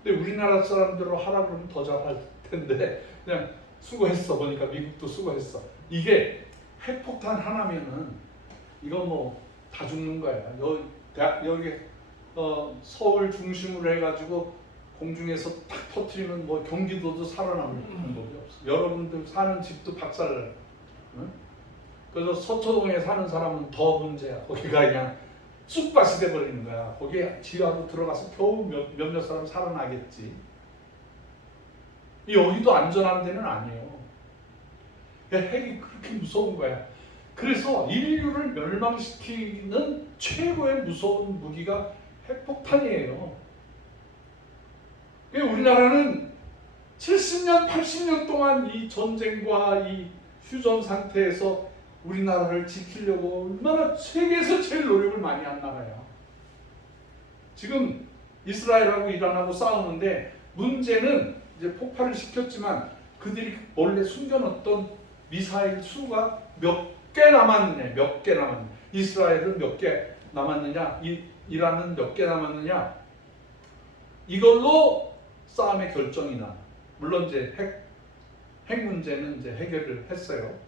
근데 우리나라 사람들로 하라 그러면 더 잘할 텐데 그냥 수고했어. 보니까 미국도 수고했어. 이게 핵폭탄 하나면은 이거 뭐 다 죽는 거야. 여기 서울 중심으로 해가지고 공중에서 탁 터트리면 뭐 경기도도 살아남을 방법이 없어. 여러분들 사는 집도 박살날. 응? 그래서 서초동에 사는 사람은 더 문제야. 거기가 그냥 쑥밭이 돼버리는 거야. 거기에 지하로 들어가서 겨우 몇몇 사람 살아나겠지. 여기도 안전한 데는 아니에요. 핵이 그렇게 무서운 거야. 그래서 인류를 멸망시키는 최고의 무서운 무기가 핵폭탄이에요. 우리나라는 70년, 80년 동안 이 전쟁과 이 휴전 상태에서 우리나라를 지키려고 얼마나 세계에서 제일 노력을 많이 한 나라야. 지금 이스라엘하고 이란하고 싸우는데 문제는 이제 폭발을 시켰지만 그들이 원래 숨겨놓던 미사일 수가 몇 개 남았느냐, 이스라엘은 몇 개 남았느냐, 이란은 몇 개 남았느냐, 이걸로 싸움의 결정이 나. 물론 이제 핵 문제는 이제 해결을 했어요.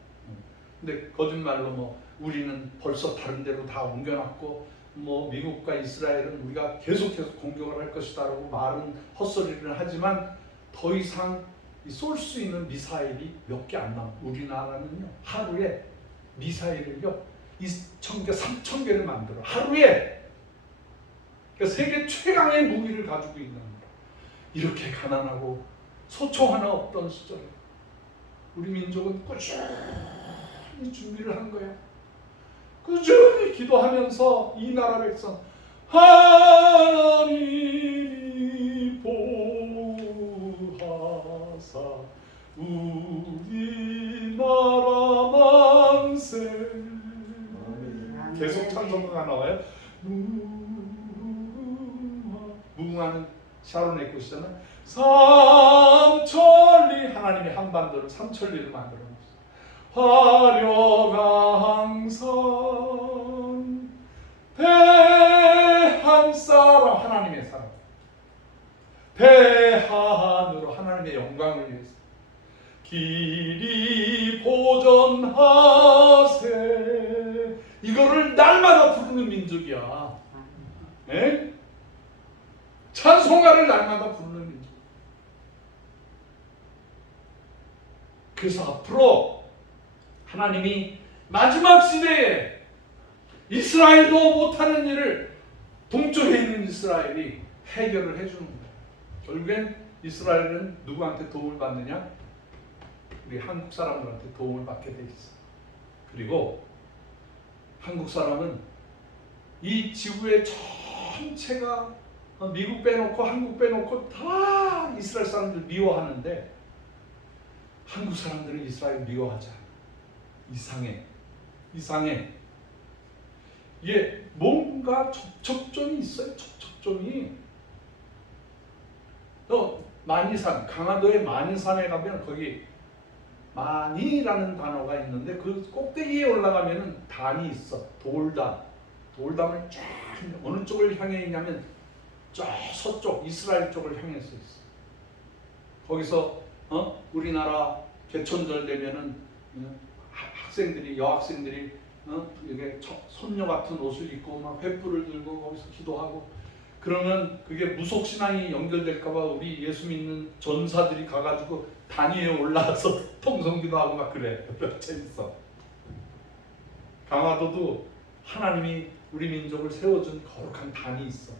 근데 거짓말로 뭐 우리는 벌써 다른 데로 다 옮겨놨고 뭐 미국과 이스라엘은 우리가 계속해서 공격을 할 것이다라고 말은 헛소리를 하지만 더 이상 쏠 수 있는 미사일이 몇 개 안 남아. 우리나라는요 하루에 미사일을요 2,000개, 3,000개를 만들어. 하루에. 그러니까 세계 최강의 무기를 가지고 있는 거야. 이렇게 가난하고 소총 하나 없던 시절에 우리 민족은 꾸준히 준비를 한 거야. 꾸준히 기도하면서 이 나라 백성 하나님이 보호하사 우리나라 만세. 계속 찬송가 나와요. 무궁화는 샤론 에코시잖아. 삼천리, 하나님이 한반도를 삼천리를 만들어 놨어. 화려한 산 대한 사람, 하나님의 사람, 대한으로 하나님의 영광을 위해서 길이 보전하세. 이거를 날마다 부르는 민족이야. 네? 찬송가를 날마다 부르는 민족. 그래서 앞으로 하나님이 마지막 시대에 이스라엘도 못하는 일을 동쪽에 있는 이스라엘이 해결을 해주는 거예요. 결국엔 이스라엘은 누구한테 도움을 받느냐? 우리 한국 사람들한테 도움을 받게 돼 있어. 그리고 한국 사람은 이 지구의 전체가 미국 빼놓고 한국 빼놓고 다 이스라엘 사람들 미워하는데 한국 사람들은 이스라엘 미워하지 않아. 이상해. 이게 뭔가 접촉점이 있어요. 접촉점이. 만이산, 강화도의 만이산에 가면 거기 만이라는 단어가 있는데 그 꼭대기에 올라가면은 단이 있어. 돌담을 쫙 어느 쪽을 향해 있냐면 쫙 서쪽 이스라엘 쪽을 향해서 있어. 거기서 우리나라 개천절 되면은 여학생들이 이게 손녀 같은 옷을 입고 막 횃불을 들고 거기서 기도하고 그러면 그게 무속 신앙이 연결될까봐 우리 예수 믿는 전사들이 가가지고 단 위에 올라가서 통성기도하고 막 그래. 재밌어. 강화도도 하나님이 우리 민족을 세워준 거룩한 단이 있어.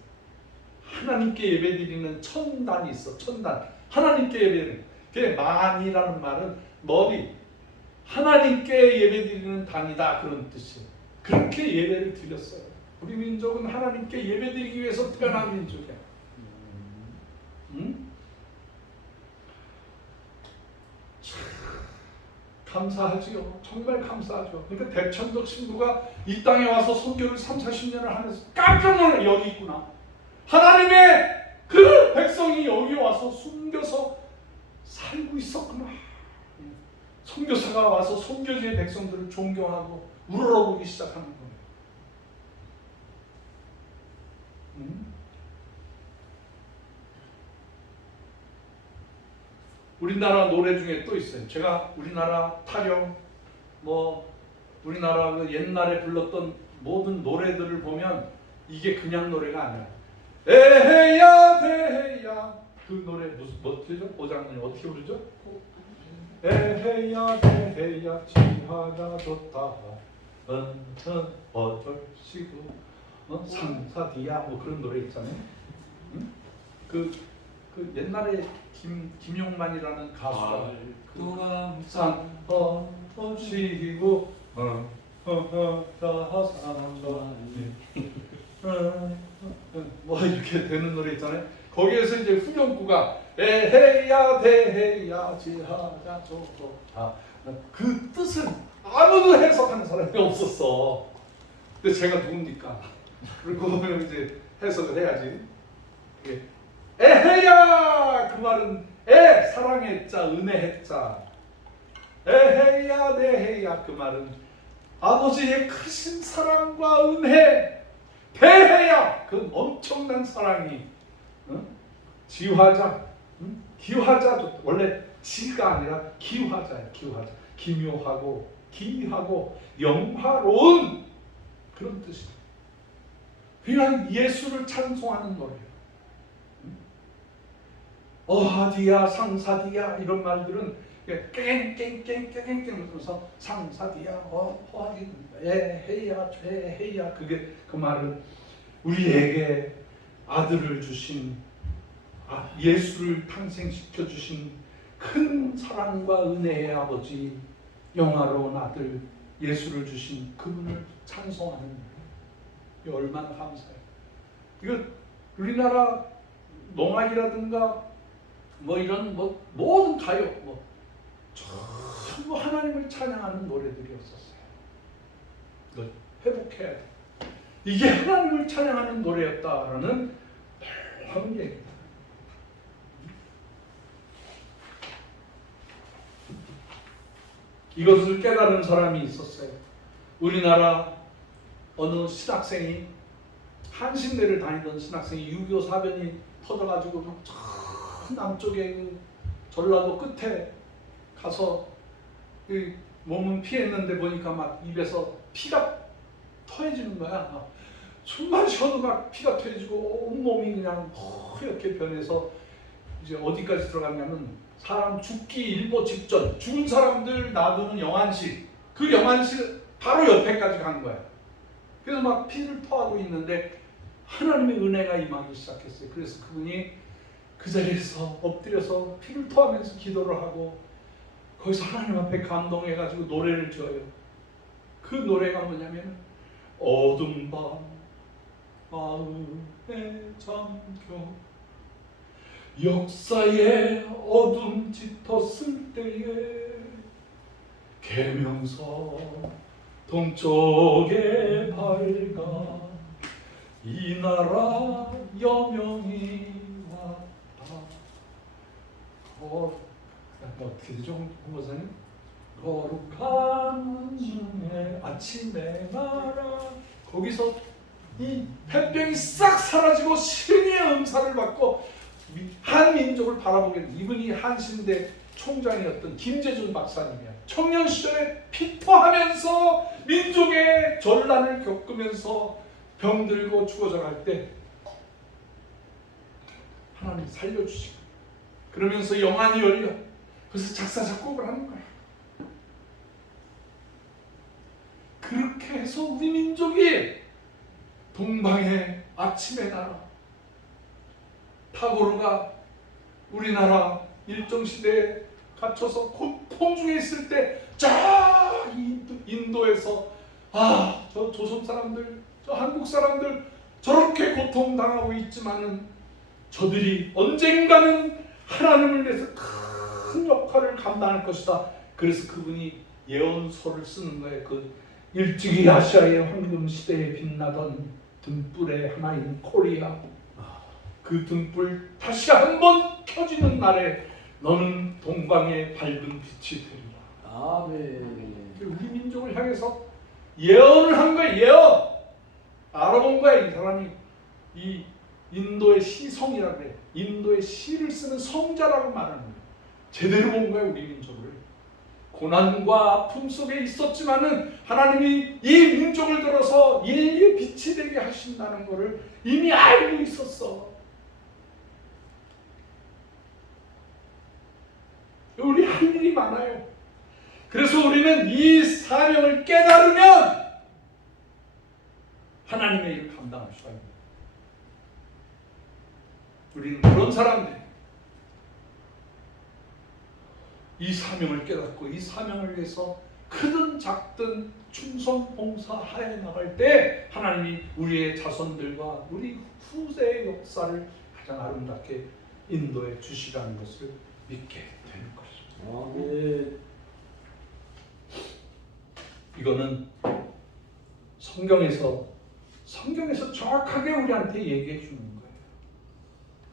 하나님께 예배드리는 천단이 있어. 천단. 하나님께 예배드리는. 그게 만이라는 말은 머리. 하나님께 예배드리는 단이다 그런 뜻이에요. 그렇게 예배를 드렸어요. 우리 민족은 하나님께 예배드리기 위해서 태어난 민족이야. 응? 감사하지요. 정말 감사하죠. 그러니까 대천덕 신부가 이 땅에 와서 선교를 30-40년을 하면서 깜짝 놀라. 여기 있구나. 하나님의 그 백성이 여기 와서 숨겨서 살고 있었구나. 선교사가 와서 선교지의 백성들을 존경하고 우러러보기 시작하는 거예요. 우리나라 노래 중에 또 있어요. 제가 우리나라 타령, 우리나라 그 옛날에 불렀던 모든 노래들을 보면 이게 그냥 노래가 아니야. 에헤야 대헤야, 그 노래 뭐죠? 오장님 어떻게 부르죠? 에헤야 대헤야 지하가 좋다 어절시고 상사디야 뭐 그런 노래 있잖아요. 응? 그 옛날에 김용만이라는 가수가 산 어시고 뭐 이렇게 되는 노래 있잖아요. 거기에서 이제 후렴구가 에헤야 대헤야 지하가 좋다, 그 뜻은 아무도 해석하는 사람이 없었어. 근데 제가 누굽니까? 그리고 이제 해석을 해야지. 에헤야 그 말은 사랑의 자 은혜의 자, 에헤야 대헤야 그 말은 아버지의 크신 사랑과 은혜, 대헤야 그 엄청난 사랑이, 지화자, 기화자, 원래 지가 아니라 기화자예요. 기화자, 기묘하고 기하고 영화로운 그런 뜻이에요. 그냥 예수를 찬송하는 노래예요. 어하디야 상사디야 이런 말들은 깽깽깽깽깽깽 하면서 상사디야 어하디 에헤야 죄헤야, 그게 그 말은 우리에게 아들을 주신, 예수를 탄생시켜 주신 큰 사랑과 은혜의 아버지, 영화로운 아들 예수를 주신 그분을 찬송하는 거예요. 이게 얼마나 감사해요. 이거 우리나라 농악이라든가 이런 모든 가요 전부 하나님을 찬양하는 노래들이었었어요. 이걸 회복해야 돼. 이게 하나님을 찬양하는 노래였다라는 놀라운 얘기입니다. 이것을 깨달은 사람이 있었어요. 우리나라 어느 신학생이, 한신대를 다니던 신학생이 6.25 사변이 터져가지고 저 남쪽에 그 전라도 끝에 가서 몸은 피했는데 보니까 막 입에서 피가 터지는 거야. 숨만 쉬어도 막 피가 터지고 온몸이 그냥 허옇게 변해서 이제 어디까지 들어갔냐면 사람 죽기 일보 직전, 죽은 사람들 놔두는 영안실, 그 영안실 바로 옆에까지 간 거야. 그래서 막 피를 토하고 있는데 하나님의 은혜가 임하기 시작했어요. 그래서 그분이 그 자리에서 엎드려서 피를 토하면서 기도를 하고 거기서 하나님 앞에 감동해가지고 노래를 지어요. 그 노래가 뭐냐면 어둠 밤 마음에 잠겨 역사의 어둠 짙었을 때에 계명서 동쪽에 밝아 이 나라 여명이 왔다. 어떻게 되죠, 홍보사님? 거룩한 중에 아침에 나라. 거기서 이 폐병이 싹 사라지고 신의 음사를 받고 한 민족을 바라보게 된, 이분이 한신대 총장이었던 김재준 박사님이야. 청년 시절에 피토하면서 민족의 전란을 겪으면서 병들고 죽어져 갈 때 하나님 살려주시고 그러면서 영안이 열려. 그래서 작사 작곡을 하는 거야. 그렇게 해서 우리 민족이 동방의 아침의 나라, 타고르가 우리나라 일정시대에 갇혀서 고통 중에 있을 때 저 인도에서 저 조선 사람들, 저 한국 사람들 저렇게 고통당하고 있지만은 저들이 언젠가는 하나님을 위해서 큰 역할을 감당할 것이다. 그래서 그분이 예언서를 쓰는 거예요. 그 일찍이 아시아의 황금 시대에 빛나던 등불의 하나인 코리아, 그 등불 다시 한번 켜지는 날에 너는 동방의 밝은 빛이 되리라. 아멘. 우리 민족을 향해서 예언을 한 거예요. 예언. 알아본 거야 이 사람이. 이 인도의 시성이라고 해. 인도의 시를 쓰는 성자라고 말하는 거예요. 제대로 본 거야 우리 민족을. 고난과 아픔 속에 있었지만은 하나님이 이 민족을 들어서 인류의 빛이 되게 하신다는 것을 이미 알고 있었어. 우리 할 일이 많아요. 그래서 우리는 이 사명을 깨달으면 하나님의 일을 감당할 수가 있는 거예요. 우리는 그런 사람들. 이 사명을 깨닫고 이 사명을 위해서 크든 작든 충성 봉사하여 나갈 때 하나님이 우리의 자손들과 우리 후세의 역사를 가장 아름답게 인도해 주시라는 것을 믿게 되는 것입니다. 아멘. 이거는 성경에서 정확하게 우리한테 얘기해 주는 거예요.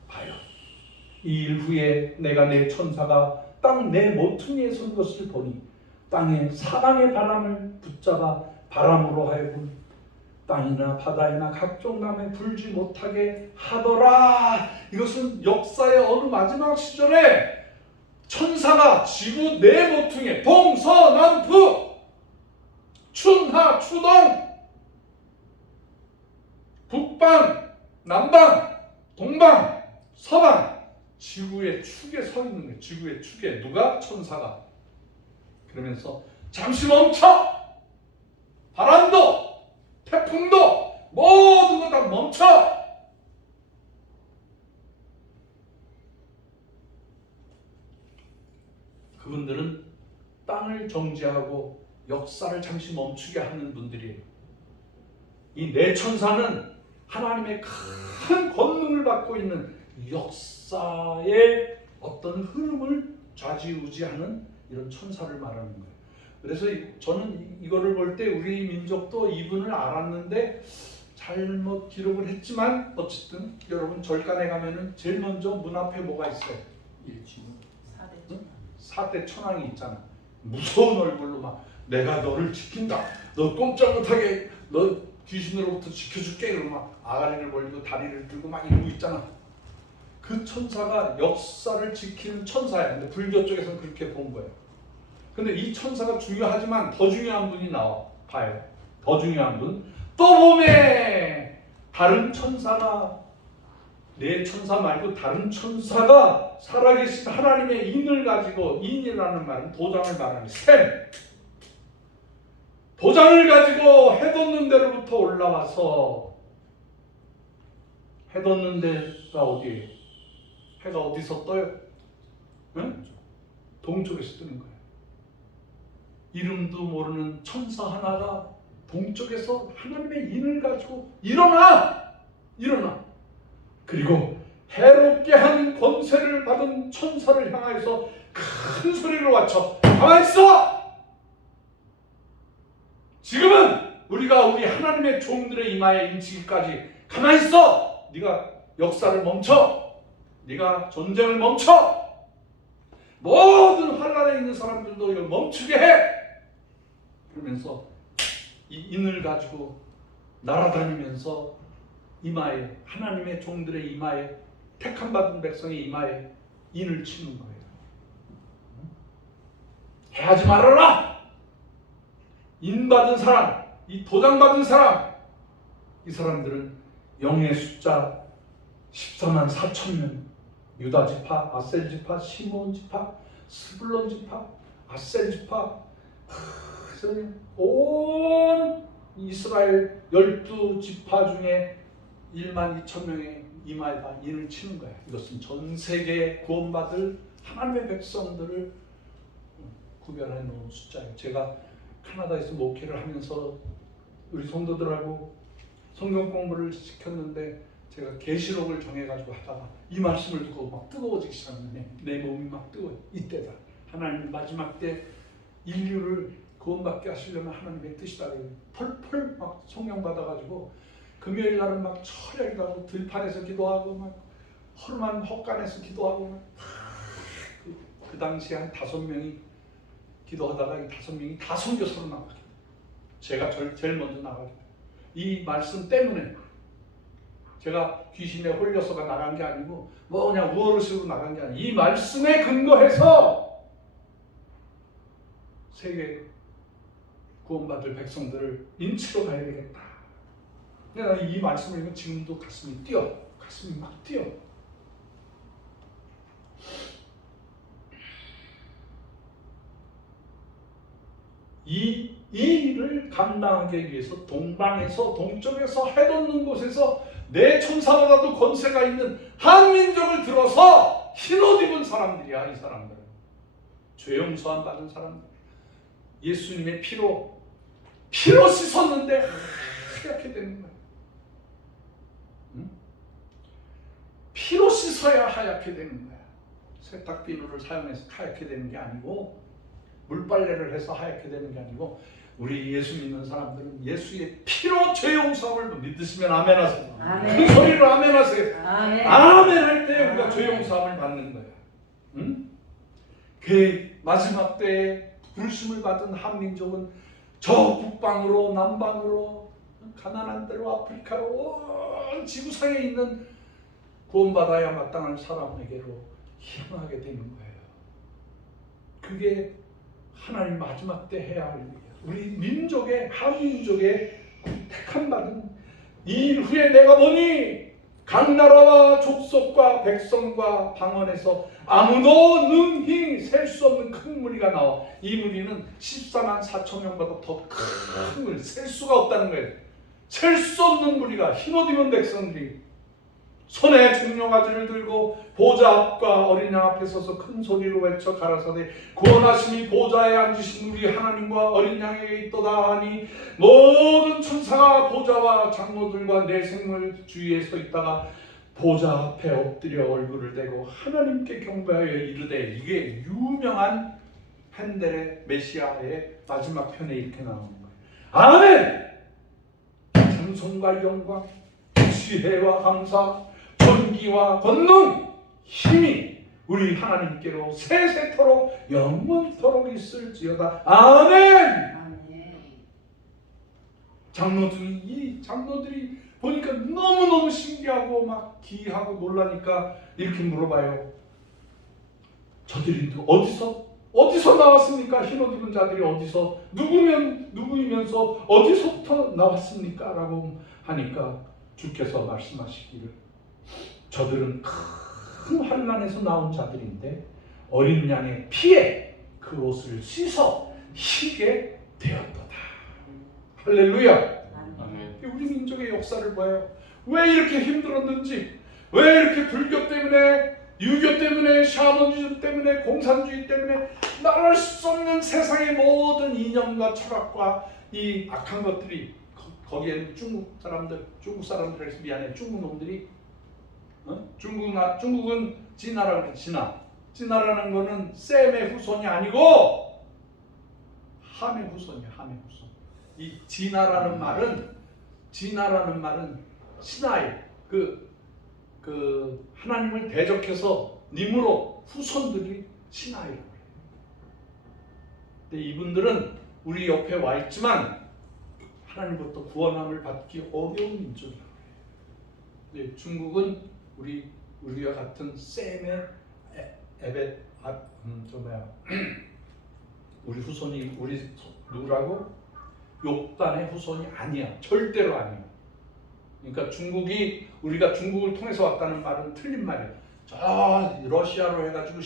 봐요. 이 일 후에 내가 내 천사가 땅 내 모퉁이에 선 것을 보니 땅에 사방의 바람을 붙잡아 바람으로 하여금 땅이나 바다이나 각종 나무에 불지 못하게 하더라. 이것은 역사의 어느 마지막 시절에 천사가 지구 네 모퉁이에 동서남북 춘하 추동 북방 남방 동방 서방 지구의 축에 서 있는 거예요. 지구의 축에 누가? 천사가. 그러면서 잠시 멈춰! 바람도 태풍도 모든 거 다 멈춰! 그분들은 땅을 정지하고 역사를 잠시 멈추게 하는 분들이에요. 이 네 천사는 하나님의 큰 권능을 받고 있는 역사의 어떤 흐름을 좌지우지하는 이런 천사를 말하는 거예요. 그래서 저는 이거를 볼 때 우리 민족도 이분을 알았는데 잘못 기록을 했지만 어쨌든 여러분 절간에 가면은 제일 먼저 문 앞에 뭐가 있어요? 일치는 4대 천왕이 있잖아. 무서운 얼굴로 막 내가 너를 지킨다. 너 꼼짝 못하게 너 귀신으로부터 지켜줄게. 그러고 막 아가리를 벌리고 다리를 들고 막 이러고 있잖아. 그 천사가 역사를 지키는 천사야. 근데 불교 쪽에서는 그렇게 본 거예요. 근데 이 천사가 중요하지만 더 중요한 분이 나와. 봐요. 더 중요한 분. 또 봄에 다른 천사가 네 천사 말고 다른 천사가 살아계신 하나님의 인을 가지고 인이라는 말은 도장을 말하는 셈. 도장을 가지고 해 돋는 데로부터 올라와서 해 돋는 데가 어디예요? 해가 어디서 떠요? 응? 동쪽에서 뜨는 거예요. 이름도 모르는 천사 하나가 동쪽에서 하나님의 인을 가지고 일어나! 그리고 해롭게 하는 권세를 받은 천사를 향하여서 큰 소리로 외쳐 가만히 있어! 지금은 우리가 우리 하나님의 종들의 이마에 인치기까지 가만히 있어! 네가 역사를 멈춰! 네가 전쟁을 멈춰! 모든 환란에 있는 사람들도 이걸 멈추게 해! 그러면서 이 인을 가지고 날아다니면서 이마에 하나님의 종들의 이마에 택함 받은 백성의 이마에 인을 치는 거예요. 해하지 말아라. 인 받은 사람, 이 도장 받은 사람, 이 사람들은 영의 숫자 14만 4천 명. 유다 지파, 아셀 지파, 시몬 지파, 스불론 지파, 아셀 지파, 그래서 온 이스라엘 12지파 중에 1만 2천 명의 이마에다 인을 치는 거야. 이것은 전 세계에 구원받을 하나님의 백성들을 구별해 놓은 숫자예요. 제가 캐나다에서 목회를 하면서 우리 성도들하고 성경 공부를 시켰는데 제가 계시록을 정해가지고 하다가 이 말씀을 듣고 막 뜨거워지기 시작했네. 내 몸이 막 뜨거워. 이때다. 하나님 마지막 때 인류를 구원받게 하시려면 하나님의 뜻이다. 펄펄 막 성령 받아가지고 금요일 날은 막 철야기도 하고 들판에서 기도하고 막 허름한 헛간에서 기도하고 막 그 당시에 한 5명이 기도하다가 이 5명이 다 선교사로 나가게 돼요. 제가 제일 먼저 나가게 돼요. 이 말씀 때문에 제가 귀신에 홀려서가 나간 게 아니고 뭐 그냥 우월의식으로 나간 게 아니고 이 말씀에 근거해서 세계 구원받을 백성들을 인치러 가야 되겠다. 근데 나는 이 말씀을 읽으면 지금도 가슴이 뛰어. 가슴이 막 뛰어. 이 일을 감당하기 위해서 동방에서 동쪽에서 해돋는 곳에서 내 천사보다도 권세가 있는 한민족을 들어서 흰옷 입은 사람들이야. 이 사람들은 죄 용서함 받은 사람들, 예수님의 피로 씻었는데 하얗게 되는 거야. 응? 피로 씻어야 하얗게 되는 거야. 세탁 비누를 사용해서 하얗게 되는 게 아니고, 물빨래를 해서 하얗게 되는 게 아니고, 우리 예수 믿는 사람들은 예수의 피로 죄 용서함을 믿으시면 아멘 하세요. 큰 소리로 아멘 하세요. 아멘 할 때 우리가 죄 용서함을 받는 거야. 응? 그 마지막 때에 부르심을 받은 한민족은 저 북방으로 남방으로 가나안 데로 아프리카로 온 지구상에 있는 구원받아야 마땅한 사람에게로 향하게 되는 거예요. 그게 하나님 마지막 때 해야 할 일이에요. 우리 민족의, 한민족의 택함 받은 이 일 후에 내가 보니 각 나라와 족속과 백성과 방언에서 아무도 능히 셀 수 없는 큰 무리가 나와. 이 무리는 14만 4천 명보다 더 큰 무리, 셀 수가 없다는 거예요. 셀 수 없는 무리가, 흰옷 입은 백성들이 손에 중요가지를 들고 보좌 앞과 어린 양 앞에 서서 큰 소리로 외쳐 가라사대 구원하심이 보좌에 앉으신 우리 하나님과 어린 양에게 있도다 하니, 모든 천사가 보좌와 장로들과 내 생물 주위에 서 있다가 보좌 앞에 엎드려 얼굴을 대고 하나님께 경배하여 이르되. 이게 유명한 헨델의 메시아의 마지막 편에 이렇게 나오는 거예요. 아멘! 찬송과 영광, 지혜와 감사, 존귀와 권능, 힘이 우리 하나님께로 세세토록 영원토록 있을지어다. 아멘! 장로들이 보니까 너무너무 신기하고 막 기이하고 놀라니까 이렇게 물어봐요. 저들이 어디서 나왔습니까? 흰옷 입은 자들이 어디서, 누구이면서 어디서부터 나왔습니까? 라고 하니까 주께서 말씀하시기를, 저들은 큰 환난에서 나온 자들인데 어린 양의 피에 그 옷을 씻어 희게 되었도다. 할렐루야. 우리 민족의 역사를 봐요. 왜 이렇게 힘들었는지, 왜 이렇게 불교 때문에, 유교 때문에, 샤머니즘 때문에, 공산주의 때문에 말할 수 없는 세상의 모든 이념과 철학과 이 악한 것들이, 거기에는 중국 사람들에서 미안해, 중국 놈들이, 중국은 진나라고 그래. 진나라는 거는 셈의 후손이 아니고 함의 후손이야. 함의 후손. 이 진나라는 말은 신하의 그 하나님을 대적해서 님으로 후손들이 신하이라고 해요. 근데 이분들은 우리 옆에 와 있지만 하나님부터 구원함을 받기 어려운 민족이라고 해요. 근데 중국은 우리와 같은 셈의 우리 후손이, 우리 누구라고? 욕단의 후손이 아니야. 절대로 아니야. 그러니까 우리가 중국을 통해서 왔다는 말은 틀린 말이야. 저 러시아로 해가지고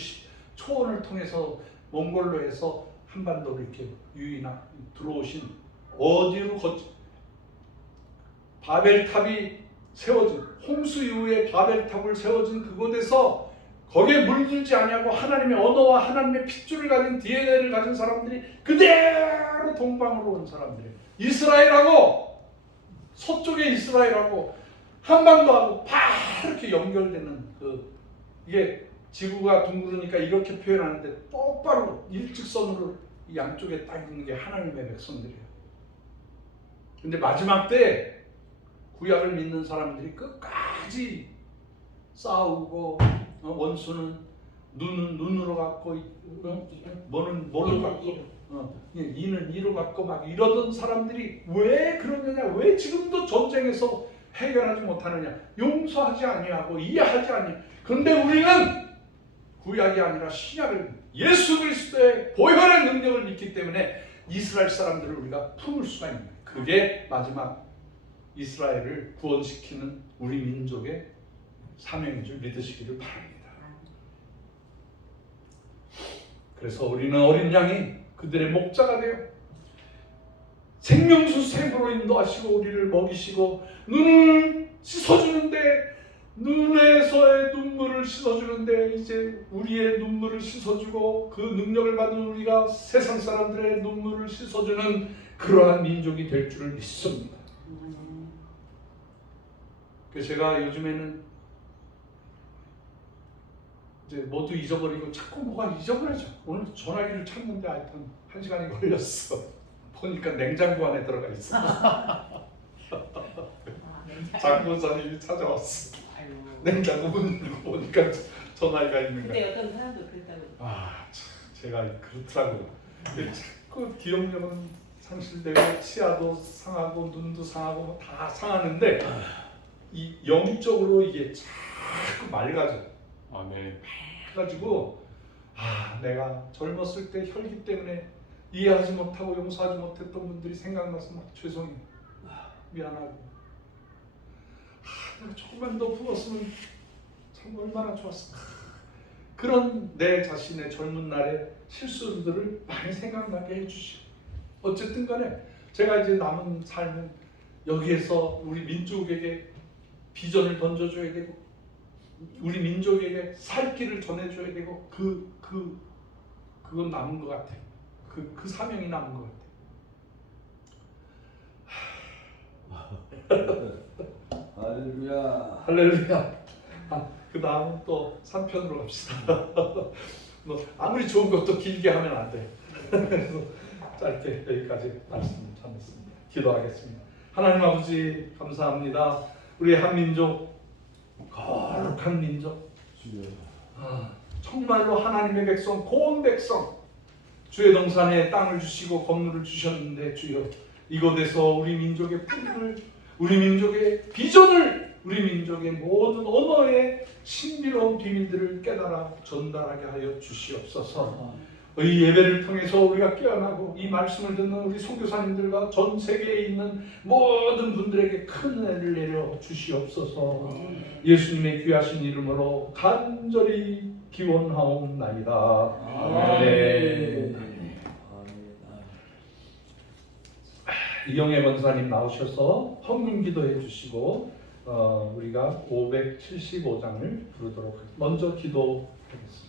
초원을 통해서 몽골로 해서 한반도로 이렇게 유인하 들어오신, 어디로 바벨탑이 세워진, 홍수 이후에 바벨탑을 세워진 그곳에서 거기에 물들지 아니하고 하나님의 언어와 하나님의 핏줄을 가진 DNA를 가진 사람들이 그대로 동방으로 온 사람들이에요. 이스라엘하고, 서쪽의 이스라엘하고 한반도하고 다 이렇게 연결되는, 이게 지구가 둥그러니까 이렇게 표현하는데 똑바로 일직선으로 양쪽에 딱 있는 게 하나님의 백성들이에요. 근데 마지막 때 구약을 믿는 사람들이 끝까지 싸우고, 원수는 눈으로 갖고 뭐는 뭘로 갖고 이는 이로 갖고 막 이러던 사람들이 왜 그러느냐, 왜 지금도 전쟁에서 해결하지 못하느냐, 용서하지 아니하고 이해하지 아니. 그런데 우리는 구약이 아니라 신약을, 예수 그리스도의 보혈의 능력을 믿기 때문에 이스라엘 사람들을 우리가 품을 수가 있는 거예요. 그게 마지막 이스라엘을 구원시키는 우리 민족의 사명인 줄 믿으시기를 바랍니다. 그래서 우리는 어린 양이 그들의 목자가 되어 생명수 샘으로 인도하시고 우리를 먹이시고 눈을 씻어주는데, 눈에서의 눈물을 씻어주는데 이제 우리의 눈물을 씻어주고 그 능력을 받은 우리가 세상 사람들의 눈물을 씻어주는 그러한 민족이 될 줄을 믿습니다. 그래서 제가 요즘에는 이제 모두 잊어버리고 자꾸 뭐가 잊어버려져. 오늘 전화기를 찾는데 하여튼 1시간이 걸렸어. 보니까 냉장고 안에 들어가 있어. 장모사님이 찾아왔어. 냉장고 문 열고 보니까 전화기가 있는 거야. 근데 어떤 사람도 그랬다고. 제가 그렇더라고요. 자꾸 기억력은 상실되고 치아도 상하고 눈도 상하고 다 상하는데 이 영적으로 이게 자꾸 맑아져. 아멘. 그래가지고 내가 젊었을 때 혈기 때문에 이해하지 못하고 용서하지 못했던 분들이 생각나서 막 죄송해요. 미안하고. 내가 조금만 더 부었으면 참 얼마나 좋았을까. 그런 내 자신의 젊은 날의 실수들을 많이 생각나게 해주시고, 어쨌든 간에 제가 이제 남은 삶은 여기에서 우리 민족에게 비전을 던져줘야 되고 우리 민족에게 살 길을 전해줘야 되고 그건 남은 것 같아요. 그 사명이 남은 것 같아요. 할렐루야. 할렐루야. 그 다음은 또 3편으로 갑시다. 뭐 아무리 좋은 것도 길게 하면 안 돼. 그래서 짧게 여기까지 말씀 전했습니다. 기도하겠습니다. 하나님 아버지 감사합니다. 우리 한민족, 거룩한 민족, 정말로 하나님의 백성, 고운 백성, 주의 동산에 땅을 주시고 건물을 주셨는데 주여, 이곳에서 우리 민족의 뿌리를, 우리 민족의 비전을, 우리 민족의 모든 언어의 신비로운 비밀들을 깨달아 전달하게 하여 주시옵소서. 이 예배를 통해서 우리가 깨어나고 이 말씀을 듣는 우리 선교사님들과 전 세계에 있는 모든 분들에게 큰 은혜를 내려 주시옵소서. 예수님의 귀하신 이름으로 간절히 기원하옵나이다. 아멘. 이영애 권사님 나오셔서 헌금 기도해 주시고 우리가 575장을 부르도록 하겠습니다. 먼저 기도하겠습니다.